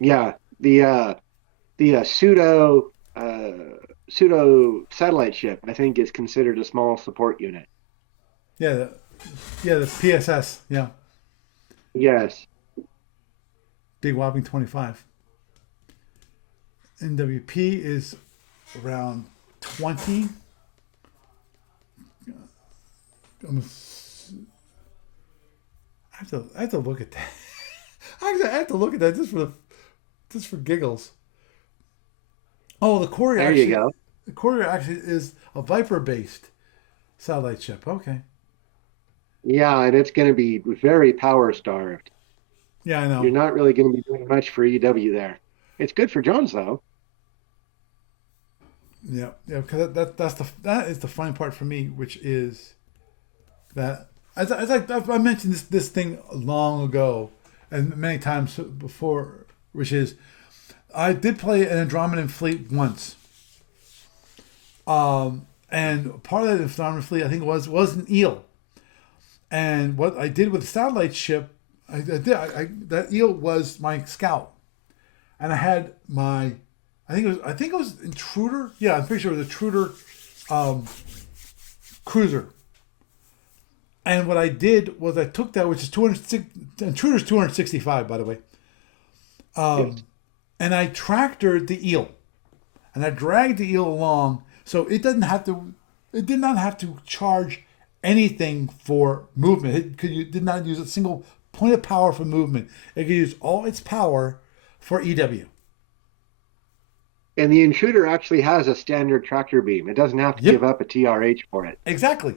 yeah, the pseudo satellite ship, I think, is considered a small support unit. Yeah, the PSS. Yeah, Yes. big whopping 25. NWP is around 20. I have to look at that. I have to look at that just for giggles. Oh, There you go. the Courier actually is a Viper based satellite ship. Okay. Yeah, and it's going to be very power starved. Yeah, I You're know. not really going to be doing much for EW there. It's good for drones, though. Yeah, yeah, because that is the funny part for me, which is that I mentioned this thing long ago and many times before, which is I did play an Andromedan fleet once, and part of that Andromedan fleet I think was an eel, and what I did with the satellite ship, that eel was my scout, and I had my I think it was intruder. Yeah, I'm pretty sure it was intruder cruiser. And what I did was I took that, which is 206, intruder's 265, by the way, Yes. and I tractored the eel, and I dragged the eel along, so it did not have to charge anything for movement. It did not use a single point of power for movement. It could use all its power for EW. And the intruder actually has a standard tractor beam. It doesn't have to give Yep, up a TRH for it. exactly,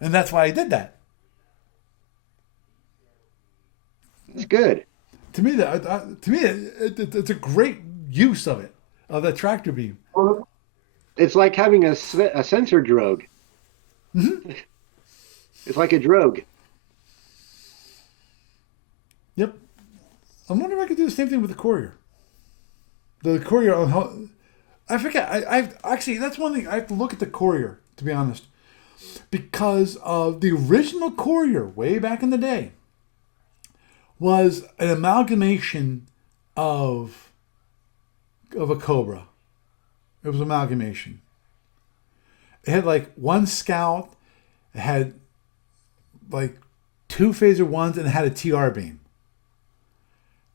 and that's why I did that. It's good. To me, it's a great use of that tractor beam. Well, it's like having a sensor drogue. It's like a drogue. Yep. I wonder if I could do the same thing with the courier. The courier on how I forget. I actually that's one thing I have to look at the courier to be honest, because the original courier way back in the day was an amalgamation of a Cobra. It was amalgamation. It had like one scout. It had like two phaser ones and it had a TR beam.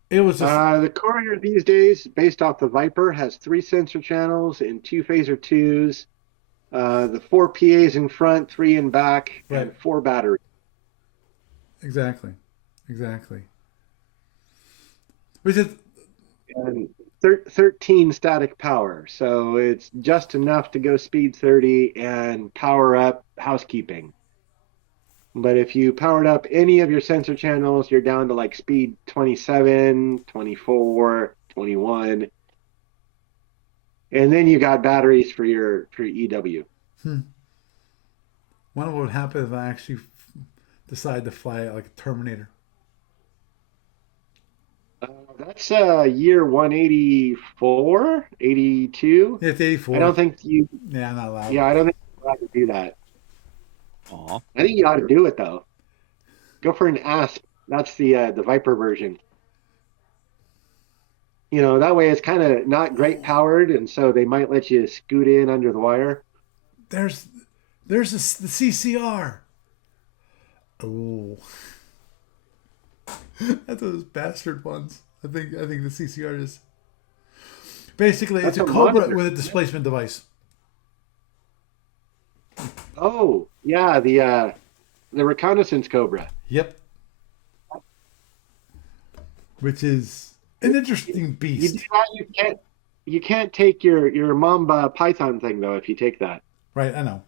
It was just The Courier these days, based off the Viper, has 3 sensor channels and 2 phaser 2s. The 4 PAs in front, 3 in back, right. and 4 batteries. Exactly. Exactly. Which is And 13 static power. So it's just enough to go speed 30 and power up housekeeping. But if you powered up any of your sensor channels, you're down to like speed 27, 24, 21. And then you got batteries for your EW. wonder what would happen if I actually decide to fly it like a Terminator. That's year 184, 82. Yeah, it's I 84. don't think you, Yeah, I'm not allowed. yeah, I don't think you're allowed to do that. Aw. I think you ought to do it though. Go for an Asp. That's the Viper version. That way it's kind of not great powered, and so they might let you scoot in under the wire. There's the CCR. Oh, that's those bastard ones. I think the CCR is basically it's That's a a Cobra monitor. with a displacement device. Oh, yeah, the reconnaissance Cobra. Yep. Which is an interesting You do beast. that, you can't take your Mamba Python thing though if you take that. Right, I know.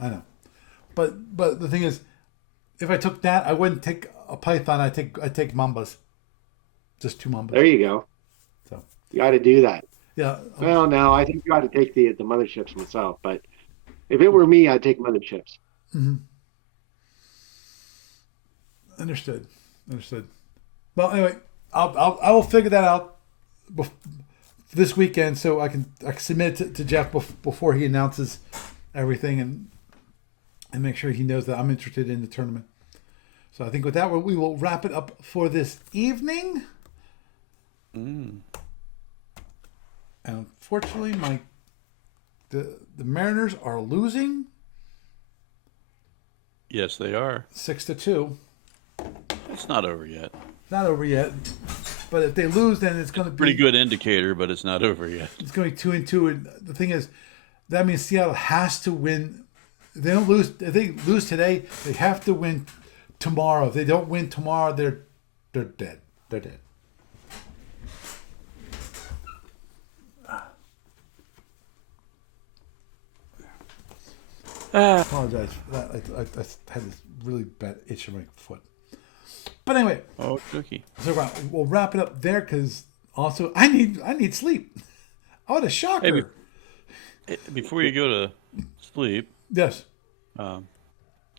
I know. But the thing is, if I took that, I wouldn't take a Python. I take Mambas. Just two There Mambas. you go. So You got to do that. Yeah. Well, no, I think you got to take the motherships myself. But if it were me, I'd take motherships. Understood. Understood. Well, anyway, I will figure that out this weekend so I can submit it to Jeff before he announces everything and make sure he knows that I'm interested in the tournament. So I think with that we will wrap it up for this evening. Mm. And unfortunately, the Mariners are losing Yes, they are. 6-2. It's not over yet. Not over yet, but if they lose, then it's going to be Pretty good indicator, but it's not over yet. It's going to be 2-2, and the thing is, that means Seattle has to win. If they don't lose. If they lose today, they have to win tomorrow. If they don't win tomorrow, they're dead. They're dead. I apologize for that. I had this really bad itch in my foot. But anyway, Oh, cookie. so we'll wrap it up there because also I need sleep. Oh, what a shocker! Before you go to sleep, Yes.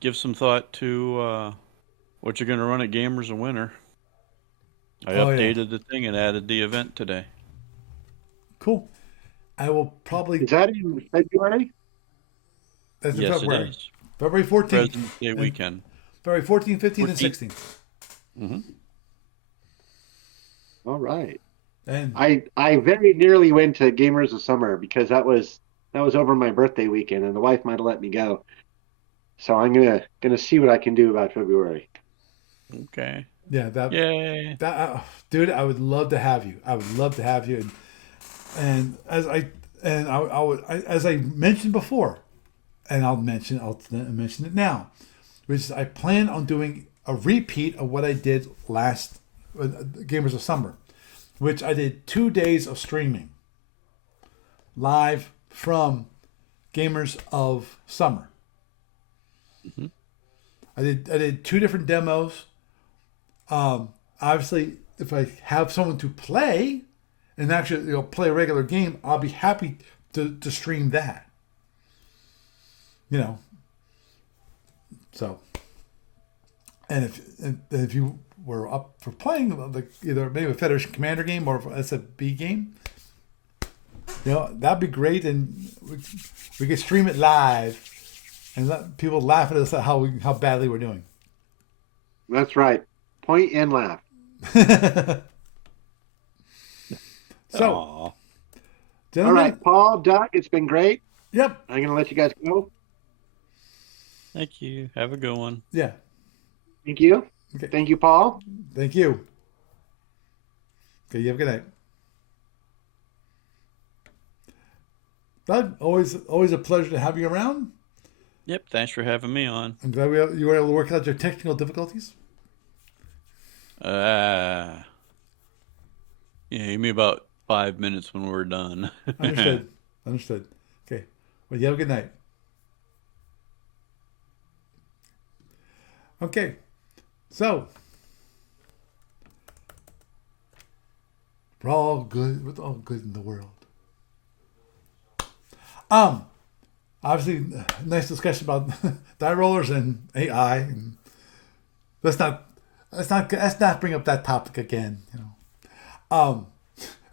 give some thought to what you're going to run at Gamers of Winter. I Oh, yeah. updated the thing and added the event today. Cool. I will probably. Is that in February? That's in Yes, February. it is. February 14th. President's Day and weekend. February 14th, 15th, and 14th. 16th. Mm-hmm. All right. And I very nearly went to Gamers of Summer because that was over my birthday weekend, and the wife might have let me go. So I'm gonna see what I can do about February. Okay. yeah, Yay. dude, I would love to have you. I would love to have you. And as I mentioned before, and I'll mention it now, which is I plan on doing a repeat of what I did last Gamers of Summer, which I did 2 days of streaming live from Gamers of Summer. Mhm. I did 2 different demos. Obviously, if I have someone to play and actually play a regular game, I'll be happy to stream that. So, and if you were up for playing like either maybe a Federation Commander game or a SFB game, that'd be great, and we could stream it live and let people laugh at us at how badly we're doing. That's right. Point and laugh. So, Aw. All gentlemen, right, Paul, Doug, it's been great. yep, I'm gonna let you guys go. Thank you. Have a good one. yeah, Thank you. Okay. Thank you, Paul. thank you. Okay, you have a good night. Doug, always a pleasure to have you around. Yep. Thanks for having me on. I'm glad you were able to work out your technical difficulties. Yeah, give me about 5 minutes when we're done. Understood. Understood. Okay. Well, you have a good night. Okay. So, we're all good with all good in the world. Obviously, nice discussion about die rollers and AI. And let's not bring up that topic again. There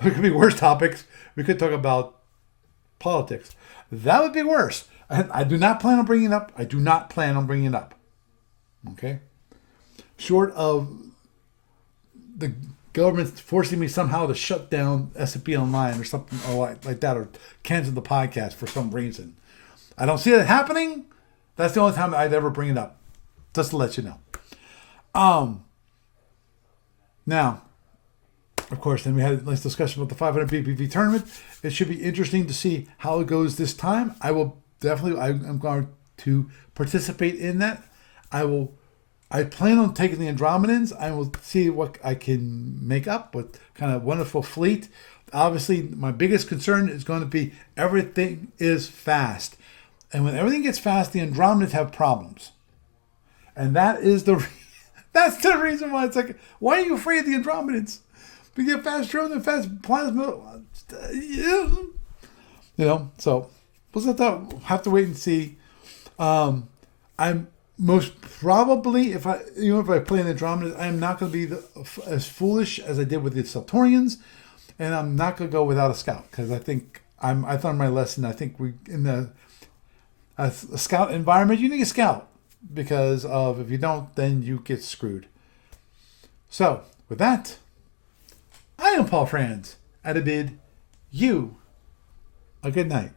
could be worse topics. We could talk about politics. That would be worse. I do not plan on bringing it up. I do not plan on bringing it up. Okay? Short of the government forcing me somehow to shut down S&P Online or something like that, or cancel the podcast for some reason. I don't see that happening. That's the only time I'd ever bring it up. Just to let you know. Now, of course, then we had a nice discussion about the 500 BPV tournament. It should be interesting to see how it goes this time. I'm going to participate in that. I plan on taking the Andromedans. I will see what I can make up with kind of wonderful fleet. Obviously, my biggest concern is going to be everything is fast. And when everything gets fast, the Andromedans have problems. And that's the reason why it's like, why are you afraid of the Andromedans? We get fast drone and fast plasma. So we'll have to wait and see. I'm most probably, if I play in the Andromeda, I am not going to be as foolish as I did with the Sultorians, and I'm not going to go without a scout because I think I learned my lesson. I think we in a scout environment, you need a scout because if you don't, then you get screwed. So with that, I am Paul Franz. At a bid you a good night.